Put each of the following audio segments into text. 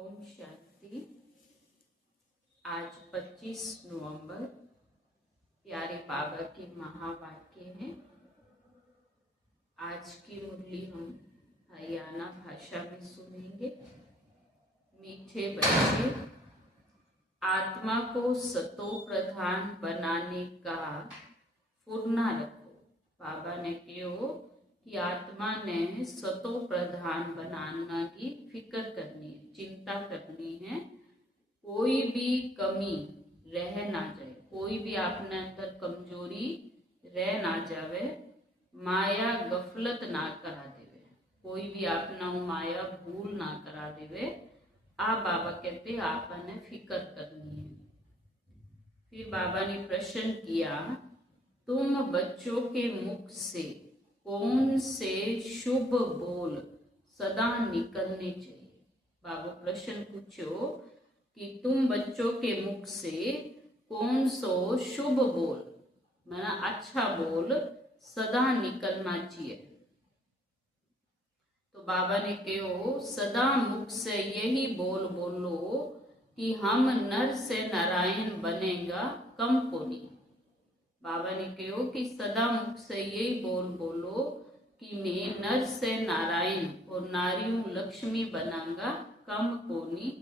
ओम शांति। आज 25 नवंबर प्यारे बाबा के महावाक्य हैं। आज की मुरली हम हरियाणा भाषा में सुनेंगे। मीठे बच्चे, आत्मा को सतो प्रधान बनाने का फुरना रखो। बाबा ने कहो कि आत्मा ने सतो प्रधान बनाना की फिक्र करनी है, चिंता करनी है। कोई भी कमी रह ना जाए, कोई भी अपने अंदर कमजोरी रह ना जावे, माया गफलत ना करा देवे, कोई भी अपना माया भूल ना करा देवे। आ बाबा कहते आपने फिक्र करनी है। फिर बाबा ने प्रश्न किया, तुम बच्चों के मुख से कौन से शुभ बोल सदा निकलने चाहिए। बाबा प्रश्न पूछो कि तुम बच्चों के मुख से कौन सो शुभ बोल, माना अच्छा बोल सदा निकलना चाहिए। तो बाबा ने कहो सदा मुख से यही बोल बोलो कि हम नर से नारायण बनेगा कम को नहीं। बाबा ने कहो कि सदा मुख से यही बोल बोलो कि मैं नर से नारायण और नारियों लक्ष्मी बनाऊंगा कम को नहीं।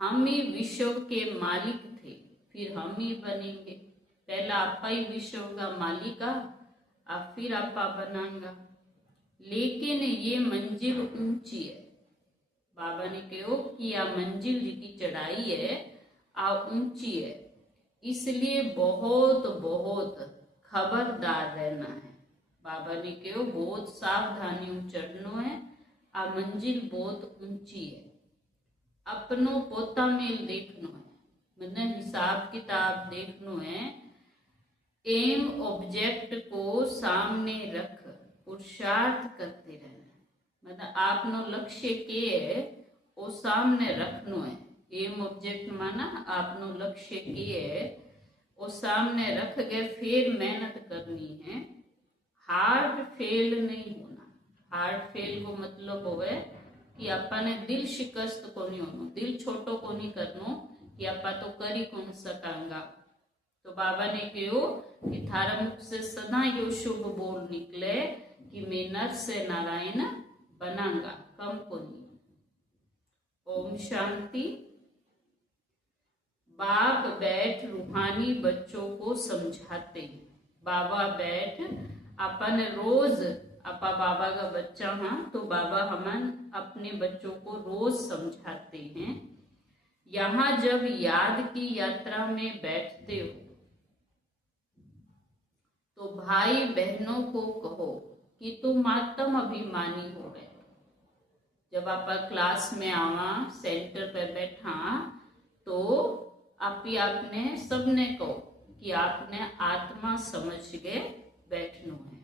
हम ही विश्व के मालिक थे, फिर हम ही बनेंगे। पहला आपा ही विश्व का मालिक अब फिर आपा बनाऊंगा। लेकिन ये मंजिल ऊंची है। बाबा ने कहो कि यह मंजिल की चढ़ाई है आ ऊंची है, इसलिए बहुत बहुत खबरदार रहना है। बाबा ने कहो बहुत सावधानी चढ़नो है, आ मंजिल बहुत ऊंची है। अपनो पोता मेल देखनो है, मैंने हिसाब किताब देखनो है। एम ऑब्जेक्ट को सामने रख पुरुषार्थ करते रहना, मतलब आपनो लक्ष्य के है वो सामने रखनो है। एम ऑब्जेक्ट माना आपनो लक्ष्य के है वो सामने रख के फिर मेहनत करनी है। हार्ड फेल नहीं होना। हार्ड फेल को मतलब होवे कि अपने दिल शिकस्त को नहीं होना, दिल छोटो को नहीं करनो कि आपा तो करी कौन सकांगा। तो बाबा ने कहो कि थारा मुख से सदा यो शुभ बोल निकले कि मैं नर से नारायण बनांगा कम को नहीं। ओम शांति। बाप बैठ रूहानी बच्चों को समझाते हैं। बाबा बैठ अपन रोज अपा बाबा का बच्चा हाँ, तो बाबा हमन अपने बच्चों को रोज समझाते हैं। यहाँ जब याद की यात्रा में बैठते हो तो भाई बहनों को कहो कि तुम आत्म अभिमानी हो गए। जब आप क्लास में आवा सेंटर पे बैठा तो आप ही आपने सबने कहो कि आपने आत्मा समझ के बैठना है।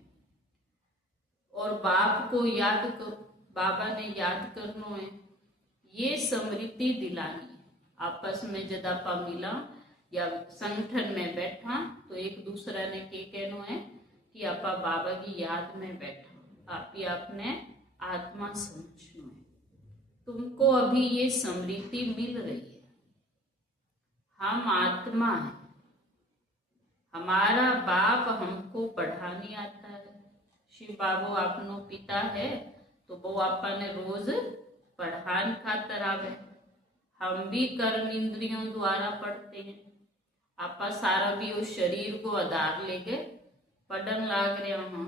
और बाप को याद करो, बाबा ने याद करना है। ये स्मृति दिलानी है। आपस में जब आपा मिला या संगठन में बैठा तो एक दूसरा ने के कहना है कि आपा बाबा की याद में बैठा, आप ही आपने आत्मा समझना है। तुमको अभी ये स्मृति मिल रही है, हम आत्मा है। हमारा बाप हमको पढ़ाने आता है। शिव बाबू आपनो पिता है तो वो आपने रोज पढ़ान खातर आवे। हम भी कर्म इंद्रियों द्वारा पढ़ते हैं। आपा सारा भी उस शरीर को आधार लेके पढ़न लाग रहे हैं।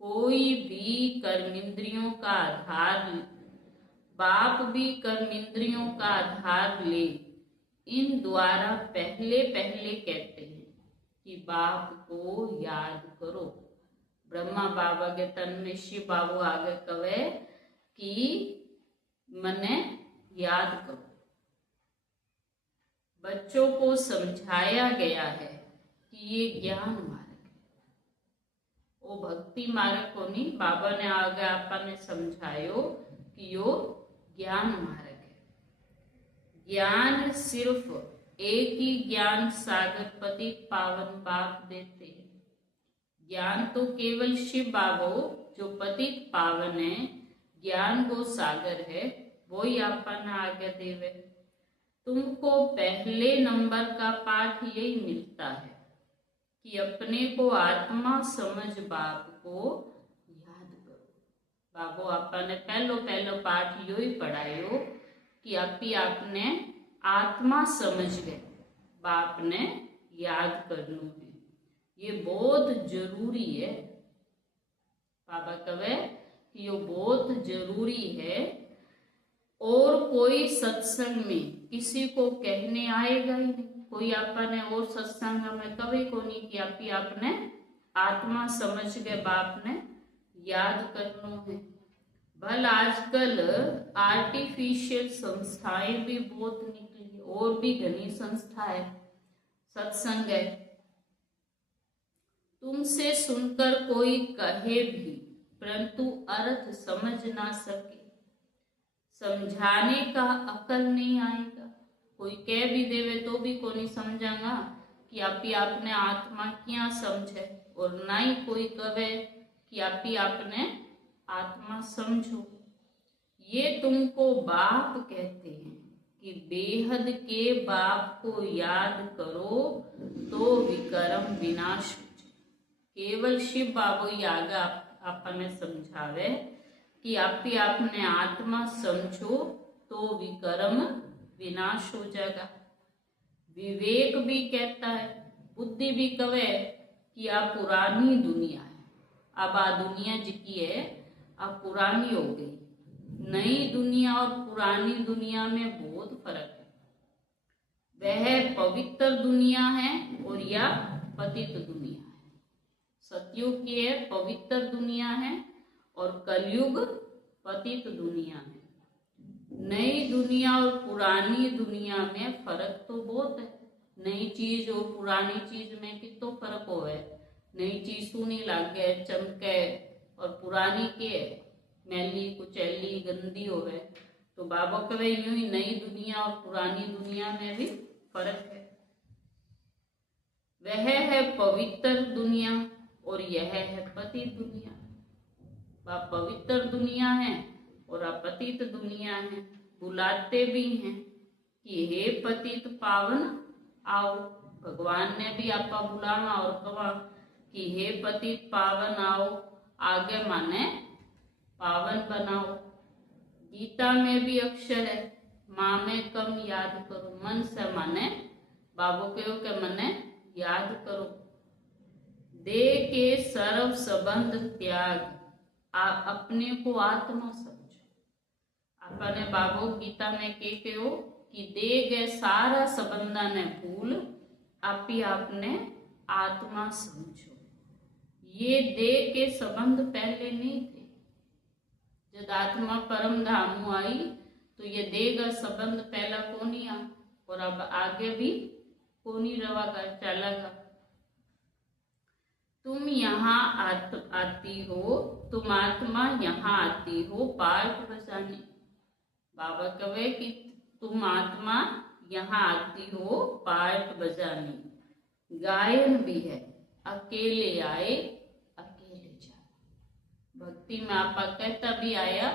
कोई भी कर्म इंद्रियों का आधार, बाप भी कर्म इंद्रियों का आधार ले। इन द्वारा पहले पहले कहते हैं कि बाप को याद करो। ब्रह्मा बाबा के तन में शिव बाबू आगे कहे कि मने याद करो। बच्चों को समझाया गया है कि ये ज्ञान मार्ग है, वो भक्ति मार्ग को नहीं। बाबा ने आगे आपने समझायो कि यो ज्ञान मार्ग है। ज्ञान सिर्फ एक ही ज्ञान सागर पतित पावन बाप देते हैं। ज्ञान तो केवल शिव बाबू जो पतित पावन है, ज्ञान को सागर है, वो ही आपने आगे देवे। तुमको पहले नंबर का पाठ यही मिलता है कि अपने को आत्मा समझ बाप को याद करो। बाबू आपने पहलो पहलो पाठ यो ही पढ़ायो कि आपने आत्मा समझ गए, बाप ने याद करना है। ये बहुत जरूरी है। बाबा कहे कि ये बहुत जरूरी है। और कोई सत्संग में किसी को कहने आएगा ही नहीं। कोई आपने और सत्संग में कभी को नहीं कि आपने आत्मा समझ के बाप ने याद करना है। भल आजकल आर्टिफिशियल संस्थाएं भी बहुत निकली, और भी घनी संस्थाएं सत्संग है। तुमसे सुनकर कोई कहे भी परंतु अर्थ समझ ना सके, समझाने का अकल नहीं आएगा। कोई कह भी देवे तो भी को नहीं समझागा कि आपने आत्मा क्या समझे, और ना ही कोई कहे कि आपने आत्मा समझो। ये तुमको बाप कहते हैं कि बेहद के बाप को याद करो तो विक्रम विनाश। केवल शिव बाबू ही आगे आपने समझावे कि आपने आत्मा समझो तो विक्रम विनाश हो जाएगा। विवेक भी कहता है, बुद्धि भी कहे कि आप पुरानी दुनिया है, अब आ दुनिया जिकी है अब पुरानी हो गई। नई दुनिया और पुरानी दुनिया में बहुत फर्क है। वह पवित्र दुनिया है और या पतित दुनिया है। सतयुग की है पवित्र दुनिया है और कलयुग पतित दुनिया है। नई दुनिया और पुरानी दुनिया में फर्क तो बहुत है। नई चीज और पुरानी चीज में कितना फर्क हो है। नई चीज सुनी लागे चमके और पुरानी के मैली कुचैली गंदी हो है। तो बाबा कहे यूं ही नई दुनिया और पुरानी दुनिया में भी फर्क है। वह है पवित्र दुनिया और यह है पतित दुनिया। वह पवित्र दुनिया है और अपतित दुनिया है। बुलाते भी हैं कि हे पतित पावन आओ। भगवान ने भी आपका बुलाना और कहा कि हे पतित पावन आओ, आगे माने पावन बनाओ। गीता में भी अक्षर है माँ में कम याद करो। मन से माने बाबू कहो के मने याद करो। दे के सर्व संबंध त्याग, आप अपने को आत्मा समझो। आपने बाबू गीता में कहो कि दे गए सारा संबंधा ने भूल आपने आत्मा समझो। ये दे के संबंध पहले नहीं थे। जब आत्मा परम धाम आई तो ये देगा संबंध पहला को नहीं आ और अब आगे भी को नहीं रवागा चलेगा। तुम यहाँ आती हो, तुम आत्मा यहाँ आती हो पाठ बजाने। बाबा कहे कि तुम आत्मा यहाँ आती हो पाठ बजाने। गायन भी है अकेले आए अकेले जाए। भक्ति में आपा कहता भी आया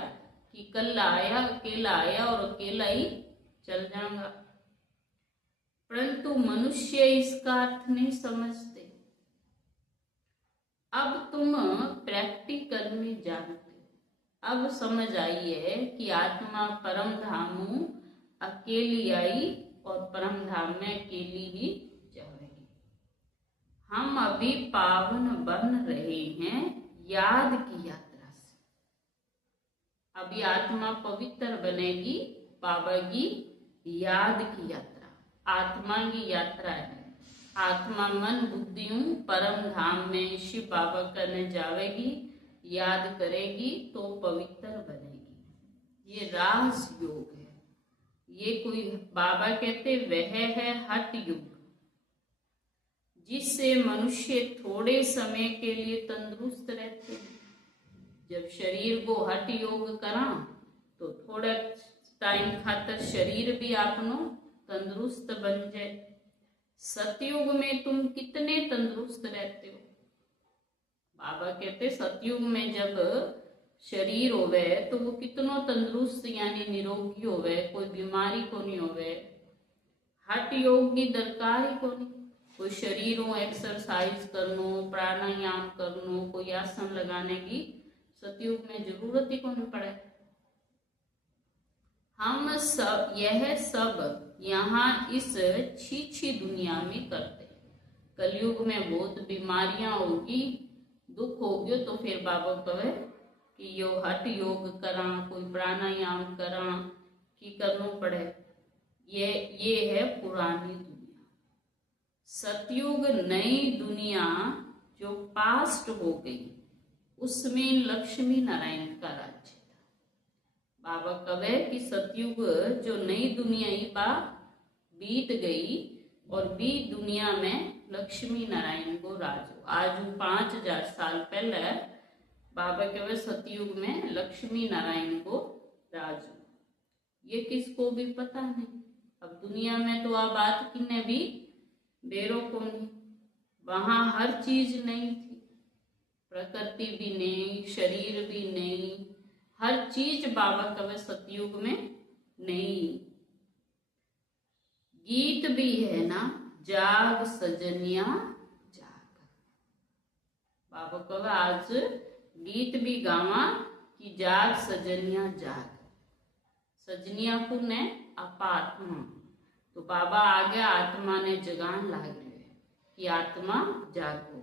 कि कल आया और अकेला ही चल जाऊंगा। परंतु मनुष्य इसका अर्थ नहीं समझते। अब तुम प्रैक्टिकल में जानते, अब समझ आई है कि आत्मा परम धामू अकेली आई और परम धाम में अकेली ही जाएगी। हम अभी पावन बन रहे हैं याद की यात्रा से। अभी आत्मा पवित्र बनेगी बाबा की याद की यात्रा, आत्मा की यात्रा है। आत्मा मन बुद्धियों परम धाम में शिव बाबा करने जावेगी, याद करेगी तो पवित्र बनेगी। ये राज योग है। ये कोई बाबा कहते वह है हठ युग, जिससे मनुष्य थोड़े समय के लिए तंदुरुस्त रहते हैं। जब शरीर को हठ योग करा तो थोड़ा टाइम खातर शरीर भी आपनो तंदुरुस्त बन जाए। सतयुग में तुम कितने तंदुरुस्त रहते हो। बाबा कहते सतयुग में जब शरीर होवे तो वो कितनो तंदुरुस्त यानी निरोगी होवे, कोई बीमारी को नहीं होवे। हठ योग की दरकार ही को नहीं। कोई शरीरों एक्सरसाइज करनो, प्राणायाम करनो, कोई आसन लगाने की सतयुग में जरूरत ही को नहीं पड़े। हम सब यह सब यहाँ इस छी दुनिया में करते। कलयुग में बहुत बीमारियां होगी, दुख होगी, तो फिर बाबा कहे कि यो हठ योग करा, कोई प्राणायाम करा कि करनो पड़े। ये है पुरानी दुनिया। सतयुग नई दुनिया जो पास्ट हो गई, उसमें लक्ष्मी नारायण का राज्य था। बाबा कहे कि सतयुग जो नई दुनिया ही बा बीत गई और बीत दुनिया में लक्ष्मी नारायण को राज हो। आज 5000 साल पहले बाबा कहे सतयुग में लक्ष्मी नारायण को राज हो। ये किसको भी पता नहीं। अब दुनिया में तो आ बात किन्ने भी बेरो को नहीं। वहां हर चीज नहीं थी, प्रकृति भी नहीं, शरीर भी नहीं, हर चीज बाबा कहे सतयुग में नहीं। गीत भी है ना, जाग सजनिया जाग। बाबा कहे आज गीत भी गावा कि जाग सजनिया जाग। सजनिया को ने आपा आत्मा, तो बाबा आगे आत्मा ने जगान लाग रहे कि आत्मा जागो।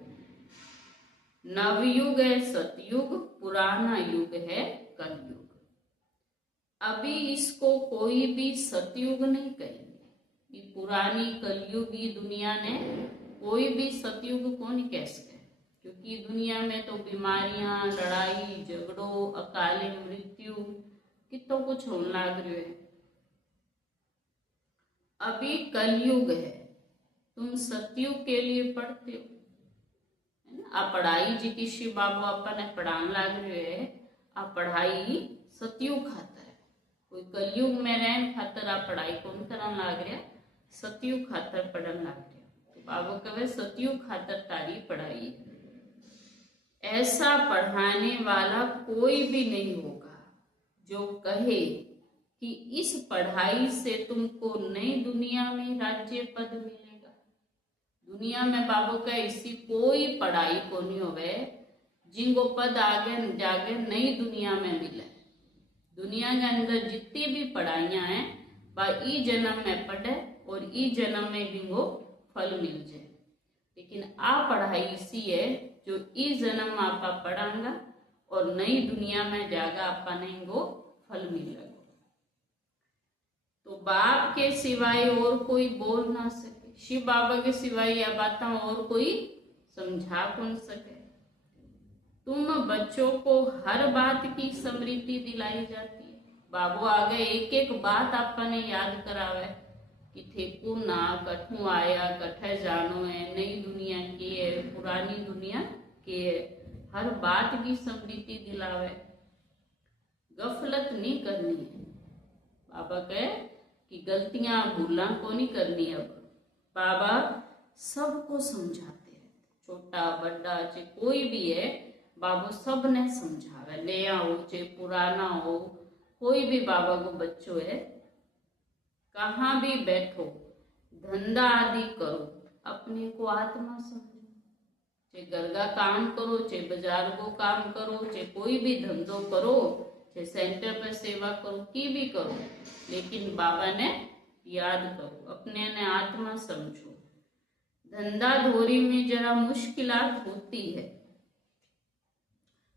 नवयुग है सतयुग, पुराना युग है कलयुग। अभी इसको कोई भी सतयुग नहीं कहेंगे। ये पुरानी कलयुगी दुनिया ने कोई भी सतयुग को नहीं कह सके, क्योंकि दुनिया में तो बीमारियां, लड़ाई झगड़ों, अकाली मृत्यु कितना कुछ होने लग रही है। अभी कलयुग है, तुम सतयुग के लिए पढ़ते हो, है ना। आ पढ़ाई जी की शिव बाबू अपन पढ़ाने लग रहे है, आ पढ़ाई सतयुग खातर है। कोई कलयुग में रहन खातर आ पढ़ाई कौन करन लग रहा, सतयुग खातर पढ़न लग रहा। तो बाबू कहे सतयुग खातर तारी पढ़ाई। ऐसा पढ़ाने वाला कोई भी नहीं होगा जो कहे कि इस पढ़ाई से तुमको नई दुनिया में राज्य पद मिलेगा। दुनिया में बाबू का ऐसी कोई पढ़ाई को नहीं होवे जिनको पद आगे जाके नई दुनिया में मिले। दुनिया के अंदर जितनी भी पढ़ाइयां हैं वह ई जन्म में पढ़े और ई जन्म में भी वो फल मिल जाए। लेकिन आ पढ़ाई इसी है जो ई जन्म आपा पढ़ांगा और नई दुनिया में जागा आपा नहीं वो फल मिलेगा। तो बाप के सिवाय और कोई बोल ना सके, शिव बाबा के सिवाय यह बातें और कोई समझा कौन सके। तुम बच्चों को हर बात की स्मृति दिलाई जाती है। बाबू आगे एक एक बात आपने याद करावे कि थे ना कठू आया, कठे जानो है, नई दुनिया की है, पुरानी दुनिया की है, हर बात की स्मृति दिलावे। गफलत नहीं करनी है। बाबा कहे कि गलतियां भूला को नहीं करनी। अब बाबा सबको समझाते हैं, छोटा बड़ा चाहे कोई भी है, बाबू सब ने समझावे। नया हो चाहे पुराना हो, कोई भी बाबा को बच्चों है, कहाँ भी बैठो, धंधा आदि करो, अपने को आत्मा समझो। चाहे घर का काम करो, चाहे बाजार को काम करो, चाहे कोई भी धंधो करो, चाहे सेंटर पर सेवा करो, की भी करो, लेकिन बाबा ने याद करो, अपने ने आत्मा समझो। धंधा धोरी में जरा मुश्किलात होती है,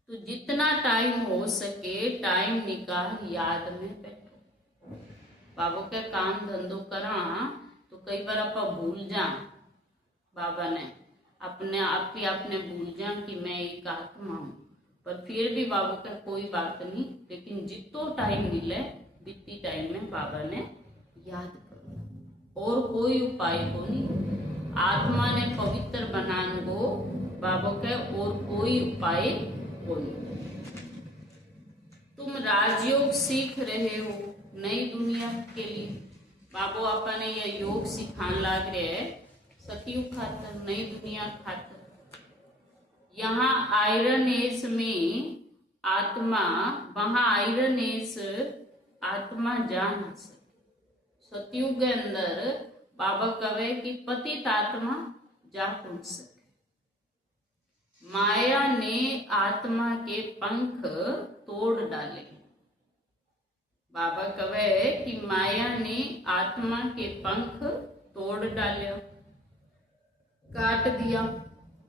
तो जितना टाइम हो सके टाइम निकाल याद में बैठो। बाबा के काम धंधो करा तो कई बार आप भूल जा, बाबा ने अपने आप ही आपने भूल जा कि मैं एक आत्मा हूँ, पर फिर भी बाबा का कोई बात नहीं। लेकिन जितो टाइम मिले बीती टाइम में बाबा ने याद करो, और कोई उपाय को नहीं। आत्मा ने पवित्र बनाने को बाबा के और कोई उपाय को नहीं। तुम राजयोग सीख रहे हो नई दुनिया के लिए। बाबू अपने ये योग सिखाने लग रहे है सतयुग खातर, नई दुनिया खातर। यहाँ आयरन एज में आत्मा वहां आयरन एस आत्मा जा ना सके। सतयुग के अंदर बाबा कहे कि पतित आत्मा जा पहुंच सके। माया ने आत्मा के पंख तोड़ डाले। बाबा कहे कि माया ने आत्मा के पंख तोड़ डाले, काट दिया।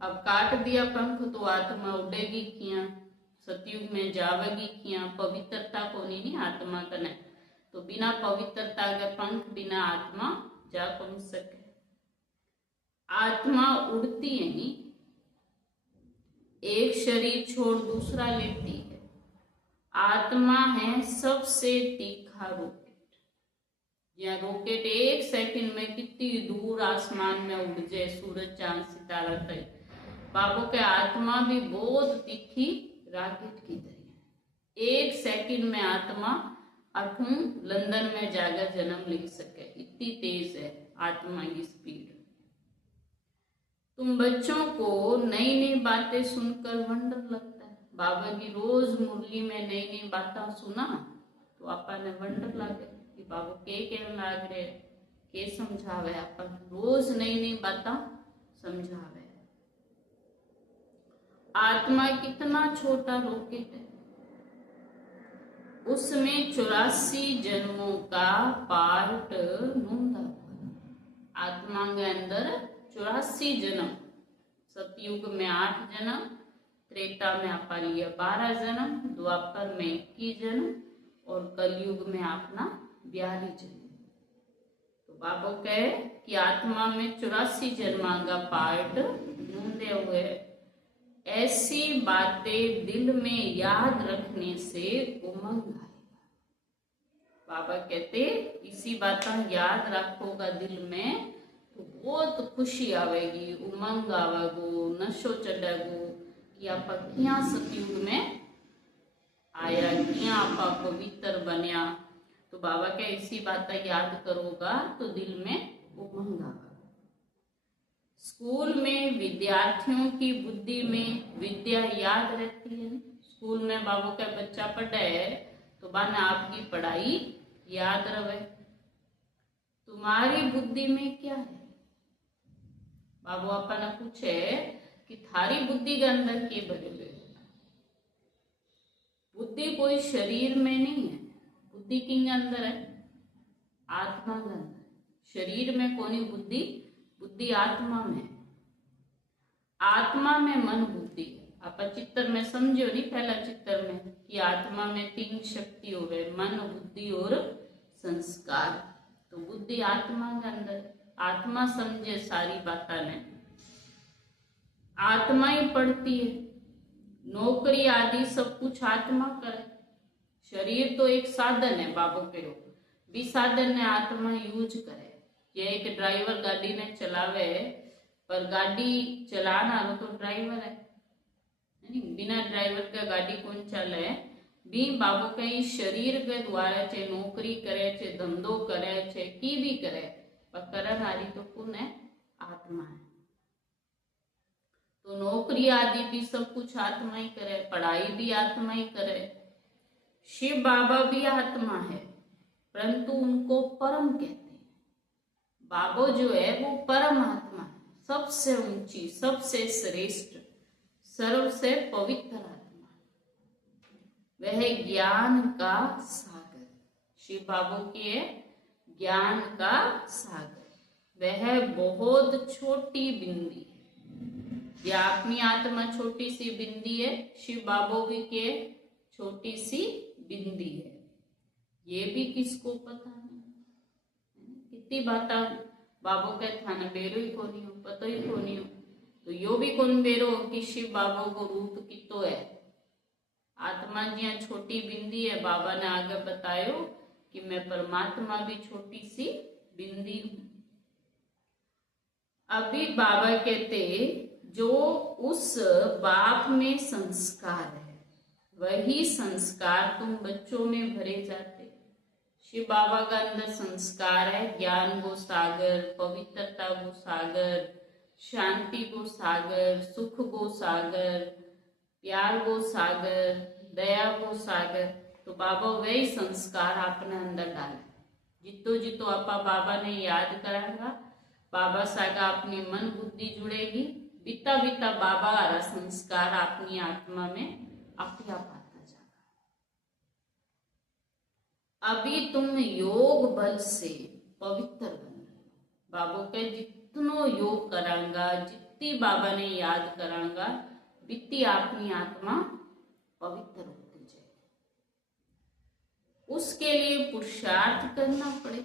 अब काट दिया पंख तो आत्मा उड़ेगी किया, सतयुग में जावेगी किया। पवित्रता को नहीं आत्मा कने, तो बिना पवित्रता के पंख बिना आत्मा जा पहुंच सके। आत्मा उड़ती है नहीं, एक शरीर छोड़ दूसरा लेती है। आत्मा है सबसे तीखा रॉकेट। यह रॉकेट एक सेकंड में कितनी दूर आसमान में उड़ जाए, सूरज चांद सितारा तक। बाबू के आत्मा भी बहुत तीखी रॉकेट की तरह। एक सेकंड में आत्मा अठूं लंदन में जाकर जन्म ले सके, इतनी तेज है आत्मा की स्पीड। तुम बच्चों को नई नई बातें सुनकर वंडर लगता है। बाबा की रोज मुरली में नई नई बातें सुना तो आपा ने वंडर लागे कि बाबा के कहन लाग रहे, के समझावे। अपन रोज नई नई बातें समझावे। आत्मा कितना छोटा रॉकेट है, उसमें 84 जन्मों का पार्ट नूंदा। आत्मा के अंदर 84 जन्म। सतयुग में 8 जन्म, त्रेता में आपा लिया 12 जन्म, द्वापर में 21 जन्म और कलयुग में अपना 42 जन्म। तो बाबा कहे कि आत्मा में 84 जन्म का पार्ट नूंदे हुए। ऐसी बातें दिल में याद रखने से उमंग आएगा। बाबा कहते इसी बातें याद रखोगा दिल में तो बहुत खुशी आवेगी, उमंग आवेगो, नशो चढ़ेगो कि आप क्या सतयुग में आया, क्या आप पवित्र बनया। तो बाबा के इसी बातें याद करोगा तो दिल में उमंग आवेगा। स्कूल में विद्यार्थियों की बुद्धि में विद्या याद रहती है। स्कूल में बाबू का बच्चा पढ़े तो बाना आपकी पढ़ाई याद रहे। तुम्हारी बुद्धि में क्या है? बाबू अपन पूछे कि थारी बुद्धि के अंदर के भरे हुए। बुद्धि कोई शरीर में नहीं है, बुद्धि किंग अंदर है, आत्मा के अंदर। शरीर में कोनी बुद्धि, बुद्धि आत्मा में। आत्मा में मन बुद्धि। आप चित्र में समझो नहीं, पहला चित्र में कि आत्मा में 3 शक्ति हो गए, मन बुद्धि और संस्कार। तो बुद्धि आत्मा के अंदर, आत्मा समझे सारी बातें ने। आत्मा ही पढ़ती है, नौकरी आदि सब कुछ आत्मा करे। शरीर तो एक साधन है, बाबू कहो भी साधन ने आत्मा यूज करे। ये एक ड्राइवर गाड़ी ने चलावे, पर गाड़ी चलाना तो ड्राइवर है, बिना ड्राइवर का गाड़ी कौन चले। भी बाबू कई शरीर के द्वारा चे नौकरी करे चे, धंधो करे चे, की भी करे, पर करन आदि तो कौन है? आत्मा है। तो नौकरी आदि भी सब कुछ आत्मा ही करे, पढ़ाई भी आत्मा ही करे। शिव बाबा भी आत्मा है, परंतु उनको परम कहते हैं। बाबा जो है वो परम आत्मा है, सबसे ऊंची, सबसे श्रेष्ठ, सर्वसे पवित्र आत्मा। वह ज्ञान का सागर। शिव बाबू की है ज्ञान का सागर। वह बहुत छोटी बिंदी है। यह अपनी आत्मा छोटी सी बिंदी है, शिव बाबू भी के छोटी सी बिंदी है। ये भी किसको पता नहीं। कितनी बातें बाबू के थाने बेरो ही कोनी हो, पतो ही कोनी हो। तो यो भी कौन बेरो कि शिव बाबू को रूप कितो है। आत्मा जी छोटी बिंदी है, बाबा ने आगे बतायो कि मैं परमात्मा भी छोटी सी बिंदी हूं। अभी बाबा कहते जो उस बाप में संस्कार है, वही संस्कार तुम बच्चों में भरे जाते। शिव बाबा का अंदर संस्कार है, ज्ञान को सागर, पवित्रता को सागर, शांति को सागर, सुख को सागर, प्यार को सागर, दया को सागर, तो बाबा वही संस्कार आपने अंदर डाले। जितो जितो आपा बाबा ने याद करांगा, बाबा सागा अपनी मन बुद्धि जुड़ेगी, बीता बीता बाबा हरा संस्कार अपनी आत्मा में अपने आप आता जाएगा। अभी तुम योग बल से पवित्र बन रहे हो। बाबा के जितनो योग करांगा, जितनी बाबा ने याद करांगा, बीती अपनी आत्मा पवित्र होती जाएगी। उसके लिए पुरुषार्थ करना पड़े।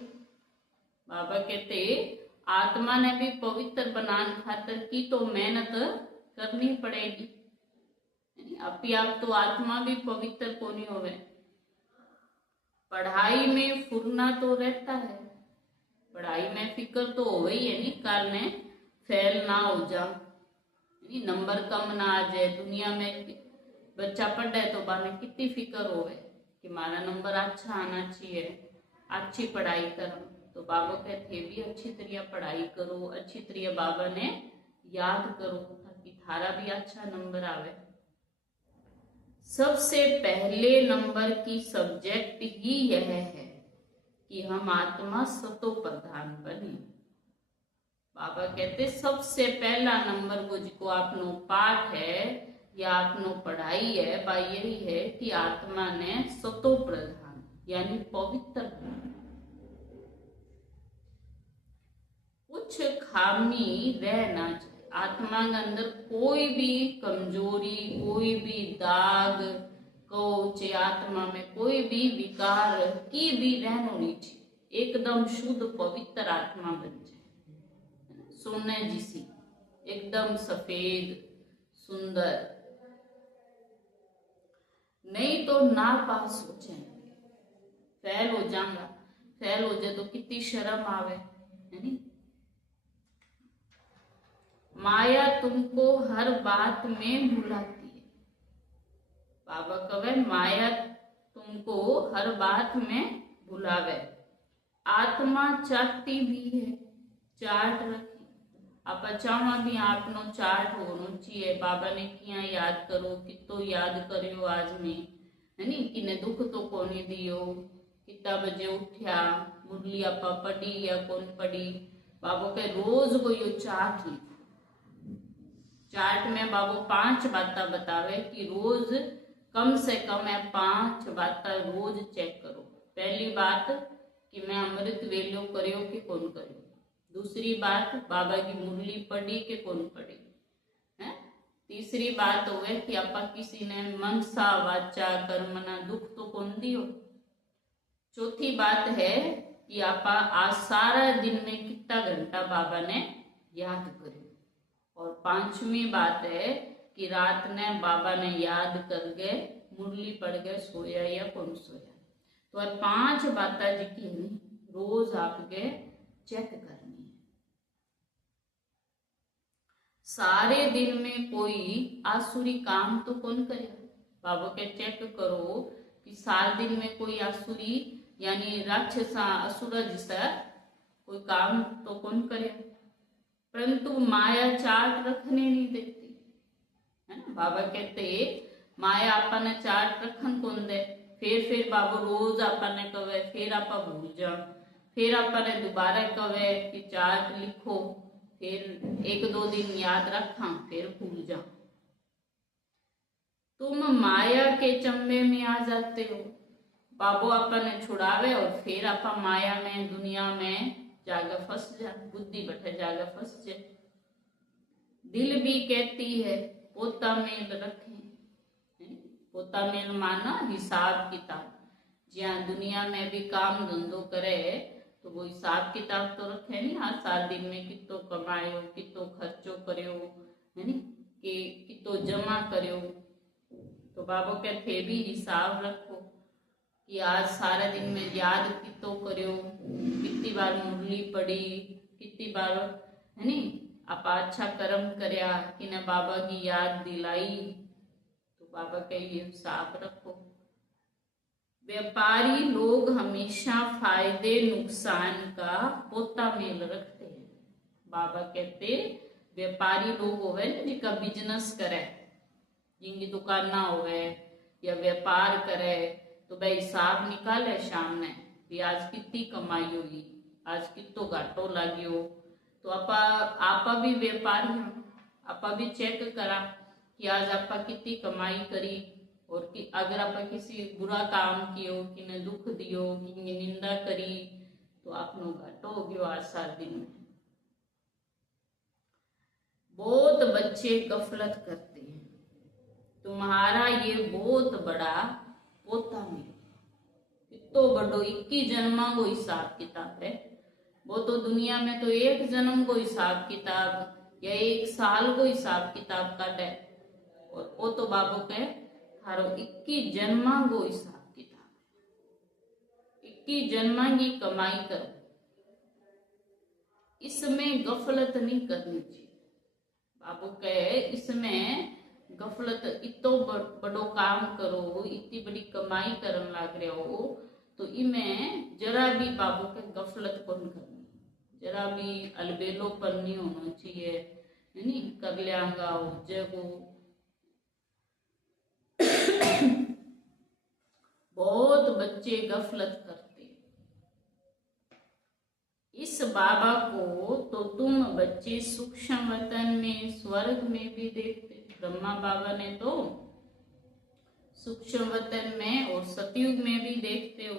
बाबा कहते आत्मा ने भी पवित्र बनाने खातर की तो मेहनत करनी पड़ेगी। अभी आप तो आत्मा भी पवित्र को नहीं होवे। पढ़ाई में फुरना तो रहता है, पढ़ाई में फिक्र तो हो ही है, नहीं काल में फेल ना हो जा, नंबर कम ना आ जाए। दुनिया में बच्चा पढ़े तो बाने कितनी फिक्र होवे कि मारा नंबर अच्छा आना चाहिए, अच्छी पढ़ाई करो। तो बाबा कहते भी अच्छी तरह पढ़ाई करो, अच्छी तरह बाबा ने याद करो ताकि थारा भी अच्छा नंबर आवे। सबसे पहले नंबर की सब्जेक्ट ही यह है कि हम आत्मा सतो प्रधान बने। बाबा कहते सबसे पहला नंबर वो जिको आपनो पाठ है या आपनो पढ़ाई है बा यही है कि आत्मा ने सतो प्रधान यानी पवित्र बना। कुछ खामी रह ना जाए आत्मा के अंदर, कोई भी कमजोरी, कोई भी दाग कोचे आत्मा में कोई भी विकार की भी रहना नहीं चाहिए। एकदम शुद्ध पवित्र आत्मा बन जाए, सोने जैसी एकदम सफेद सुंदर। नहीं तो ना पास हो जाएंगे, फेल हो जाएगा। फेल हो जाए तो कितनी शर्म आवे, है नी? माया तुमको हर बात में भुलाती है। बाबा कहे माया तुमको हर बात में भुलावे। आत्मा चाहती भी है, चार्ट रखी आप चाहवा भी आपनो चार्ट होना चाहिए। बाबा ने किया याद करो, कितो याद करियो आज में, है नी? किने दुख तो कोनी दियो, कितना बजे उठ्या, मुरली आपा पढ़ी या कौन पढ़ी। बाबा के रोज को यो चार्ट लिखो। चार्ट में बाबू 5 बातें बतावे कि रोज कम से कम 5 बातें रोज चेक करो। पहली बात कि मैं अमृत वेलो करियो कि कौन करियो। दूसरी बात बाबा की मुरली पढ़ी कि कौन पढ़ी है। तीसरी बात होवे कि आपा किसी ने मनसा वाचा कर्मना दुख तो कौन दियो। चौथी बात है कि आपा आज सारा दिन में कितना घंटा बाबा ने याद करियो। और 5वीं बात है कि रात ने बाबा ने याद करके मुरली पढ़ के सोया या कौन सोया। तो 5 बातें जिकी रोज आपके चेक करनी है। सारे दिन में कोई आसुरी काम तो कौन करे। बाबा के चेक करो कि सारे दिन में कोई आसुरी यानी राक्षसा असुर जैसा कोई काम तो कौन करे। परंतु माया चार्ट रखने नहीं देती है ना। बाबा कहते माया आपने चार्ट रखन कौन दे। फिर बाबू रोज आपने कवे, फिर आप भूल जाओ, फिर आपने दोबारा कवे कि चार्ट लिखो, फिर 1-2 दिन याद रखा, फिर भूल जाओ। तुम माया के चंबे में आ जाते हो। बाबू आपने छुड़ावे और फिर आप माया में दुनिया में जागा फंस जा, बुद्धि बैठे जागा फंस जाए। दिल भी कहती है पोता मेल रखे। पोता मेल माना हिसाब किताब। जहाँ दुनिया में भी काम धंधो करे तो वो हिसाब किताब तो रखे नहीं। हाँ, 7 दिन में कितो कमायो, कितो खर्चो करियो, है नी, कि कितो जमा करियो। तो बाबा कहते भी हिसाब रखो कि आज सारा दिन में याद कितो करियो, कितनी बार मुरली पढ़ी, कितनी बार, है नी, आप अच्छा कर्म करया कि ने बाबा की याद दिलाई। तो बाबा के ये हिसाब रखो। व्यापारी लोग हमेशा फायदे नुकसान का पोता मेल रखते हैं। बाबा कहते व्यापारी लोग होवे जिनका बिजनेस करे, जिनकी दुकान ना होवे, या व्यापार करे तो भाई हिसाब निकाले शाम ने भी आज कितनी कमाई हुई, आज कितो घाटो लाग्यो। तो आपा भी व्यापारी हूँ, आपा भी चेक करा कि आज आपा कितनी कमाई करी, और कि अगर आपा किसी बुरा काम कियो, किने दुख दियो, किने निंदा करी, तो आपनो घाटो हो गयो आज 7 दिन में। बहुत बच्चे गफलत करते हैं, तुम्हारा ये बहुत बड़ा पोता में इतो बड़ो 21 जन्मा को हिसाब किताब है। वो तो दुनिया में तो एक जन्म को हिसाब किताब या एक साल को हिसाब किताब काटे, और वो तो बाबू के थारो 21 जन्मा को हिसाब किताब, 21 जन्मा की कमाई करो, इसमें गफलत नहीं करनी चाहिए। बाबू कहे इसमें गफलत, इतो बड़ो काम करो, इतनी बड़ी कमाई करन लाग रहे हो, तो इमें जरा भी बाबू के गफलत कौन करनी, जरा भी अलबेलोपन नहीं होना चाहिए, नहीं कर लियांगा हो जगो। बहुत बच्चे गफलत करते। इस बाबा को तो तुम बच्चे सूक्ष्म वतन में स्वर्ग में भी देखते। ब्रह्मा बाबा ने तो सूक्ष्म वतन में और सतयुग में भी देखते हो।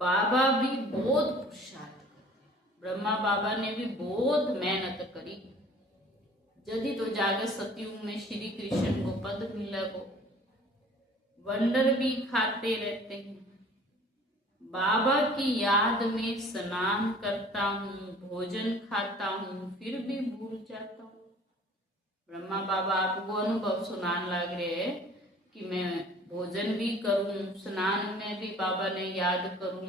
बाबा भी बहुत पुरुषार्थ करते, ब्रह्मा बाबा ने भी बहुत मेहनत करी, जदी तो जागे सतयुग में श्री कृष्ण को पद मिला को। वंडर भी खाते रहते हैं, बाबा की याद में स्नान करता हूँ, भोजन खाता हूँ, फिर भी भूल जाता हूँ। ब्रह्मा बाबा आपको अनुभव सुनान लग रहे हैं कि मैं भोजन भी करूं, स्नान में भी बाबा ने याद करूं,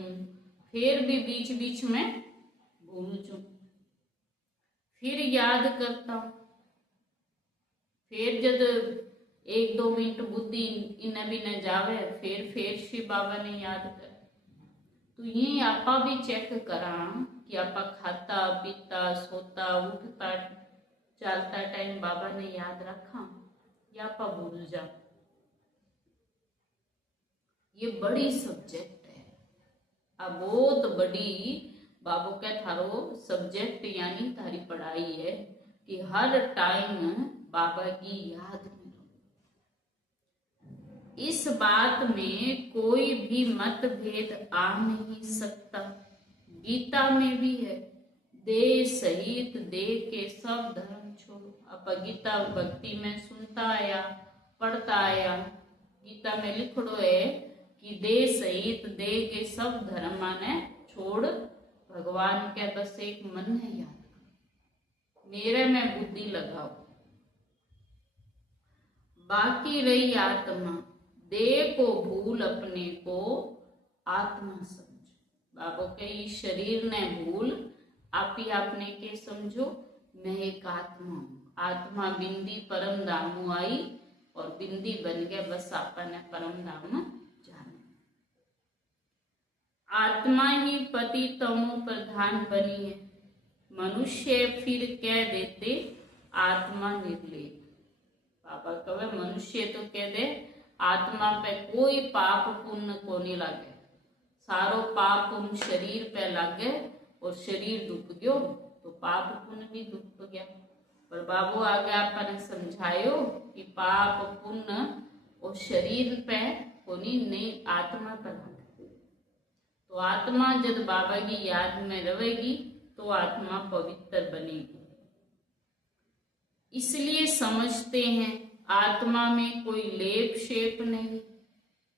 फिर भी बीच बीच में भूल जाऊं, फिर याद करता हूं, फिर जब 1-2 मिनट बुद्धि इन्हें भी न जावे, फिर शिव बाबा ने याद कर। तो ये आपा भी चेक करा कि आपा खाता पीता सोता उठता चलता टाइम बाबा ने याद रखा या आपा भूल जा। ये बड़ी सब्जेक्ट है, अब बहुत बड़ी बाबू के थारो सब्जेक्ट यानी थारी पढ़ाई है कि हर टाइम बाबा की याद में। इस बात में कोई भी मतभेद आ नहीं सकता। गीता में भी है, देह सहित देह के सब धर्म छोड़ो। अब गीता भक्ति में सुनता आया, पढ़ता आया, गीता में लिखड़ो है कि देह सहित देह के सब धर्म ने छोड़ भगवान के बस एक मन है याद, मेरे में बुद्धि लगाओ। बाकी रही आत्मा, देह को भूल अपने को आत्मा समझो। बाबू के इस शरीर ने भूल आप ही आपने के समझो, मैं एक आत्मा हूं। आत्मा बिंदी परम धाम आई और बिंदी बन गया, बस आपने परम धाम जाने। आत्मा ही पति तमो प्रधान बनी है, मनुष्य फिर कह देते आत्मा निर्लेप। बाबा कहे मनुष्य तो कह दे आत्मा पे कोई पाप पुण्य को नहीं लागे, सारो पाप पुण्य शरीर पे लागे और शरीर दुख गयो तो पाप पुण्य भी दुख गया। पर बाबू आगे आपने समझायो कि पाप पुण्य और शरीर पे कोनी नहीं, आत्मा पर लागे। तो आत्मा जब बाबा की याद में रहेगी तो आत्मा पवित्र बनेगी। इसलिए समझते हैं आत्मा में कोई लेप शेप नहीं।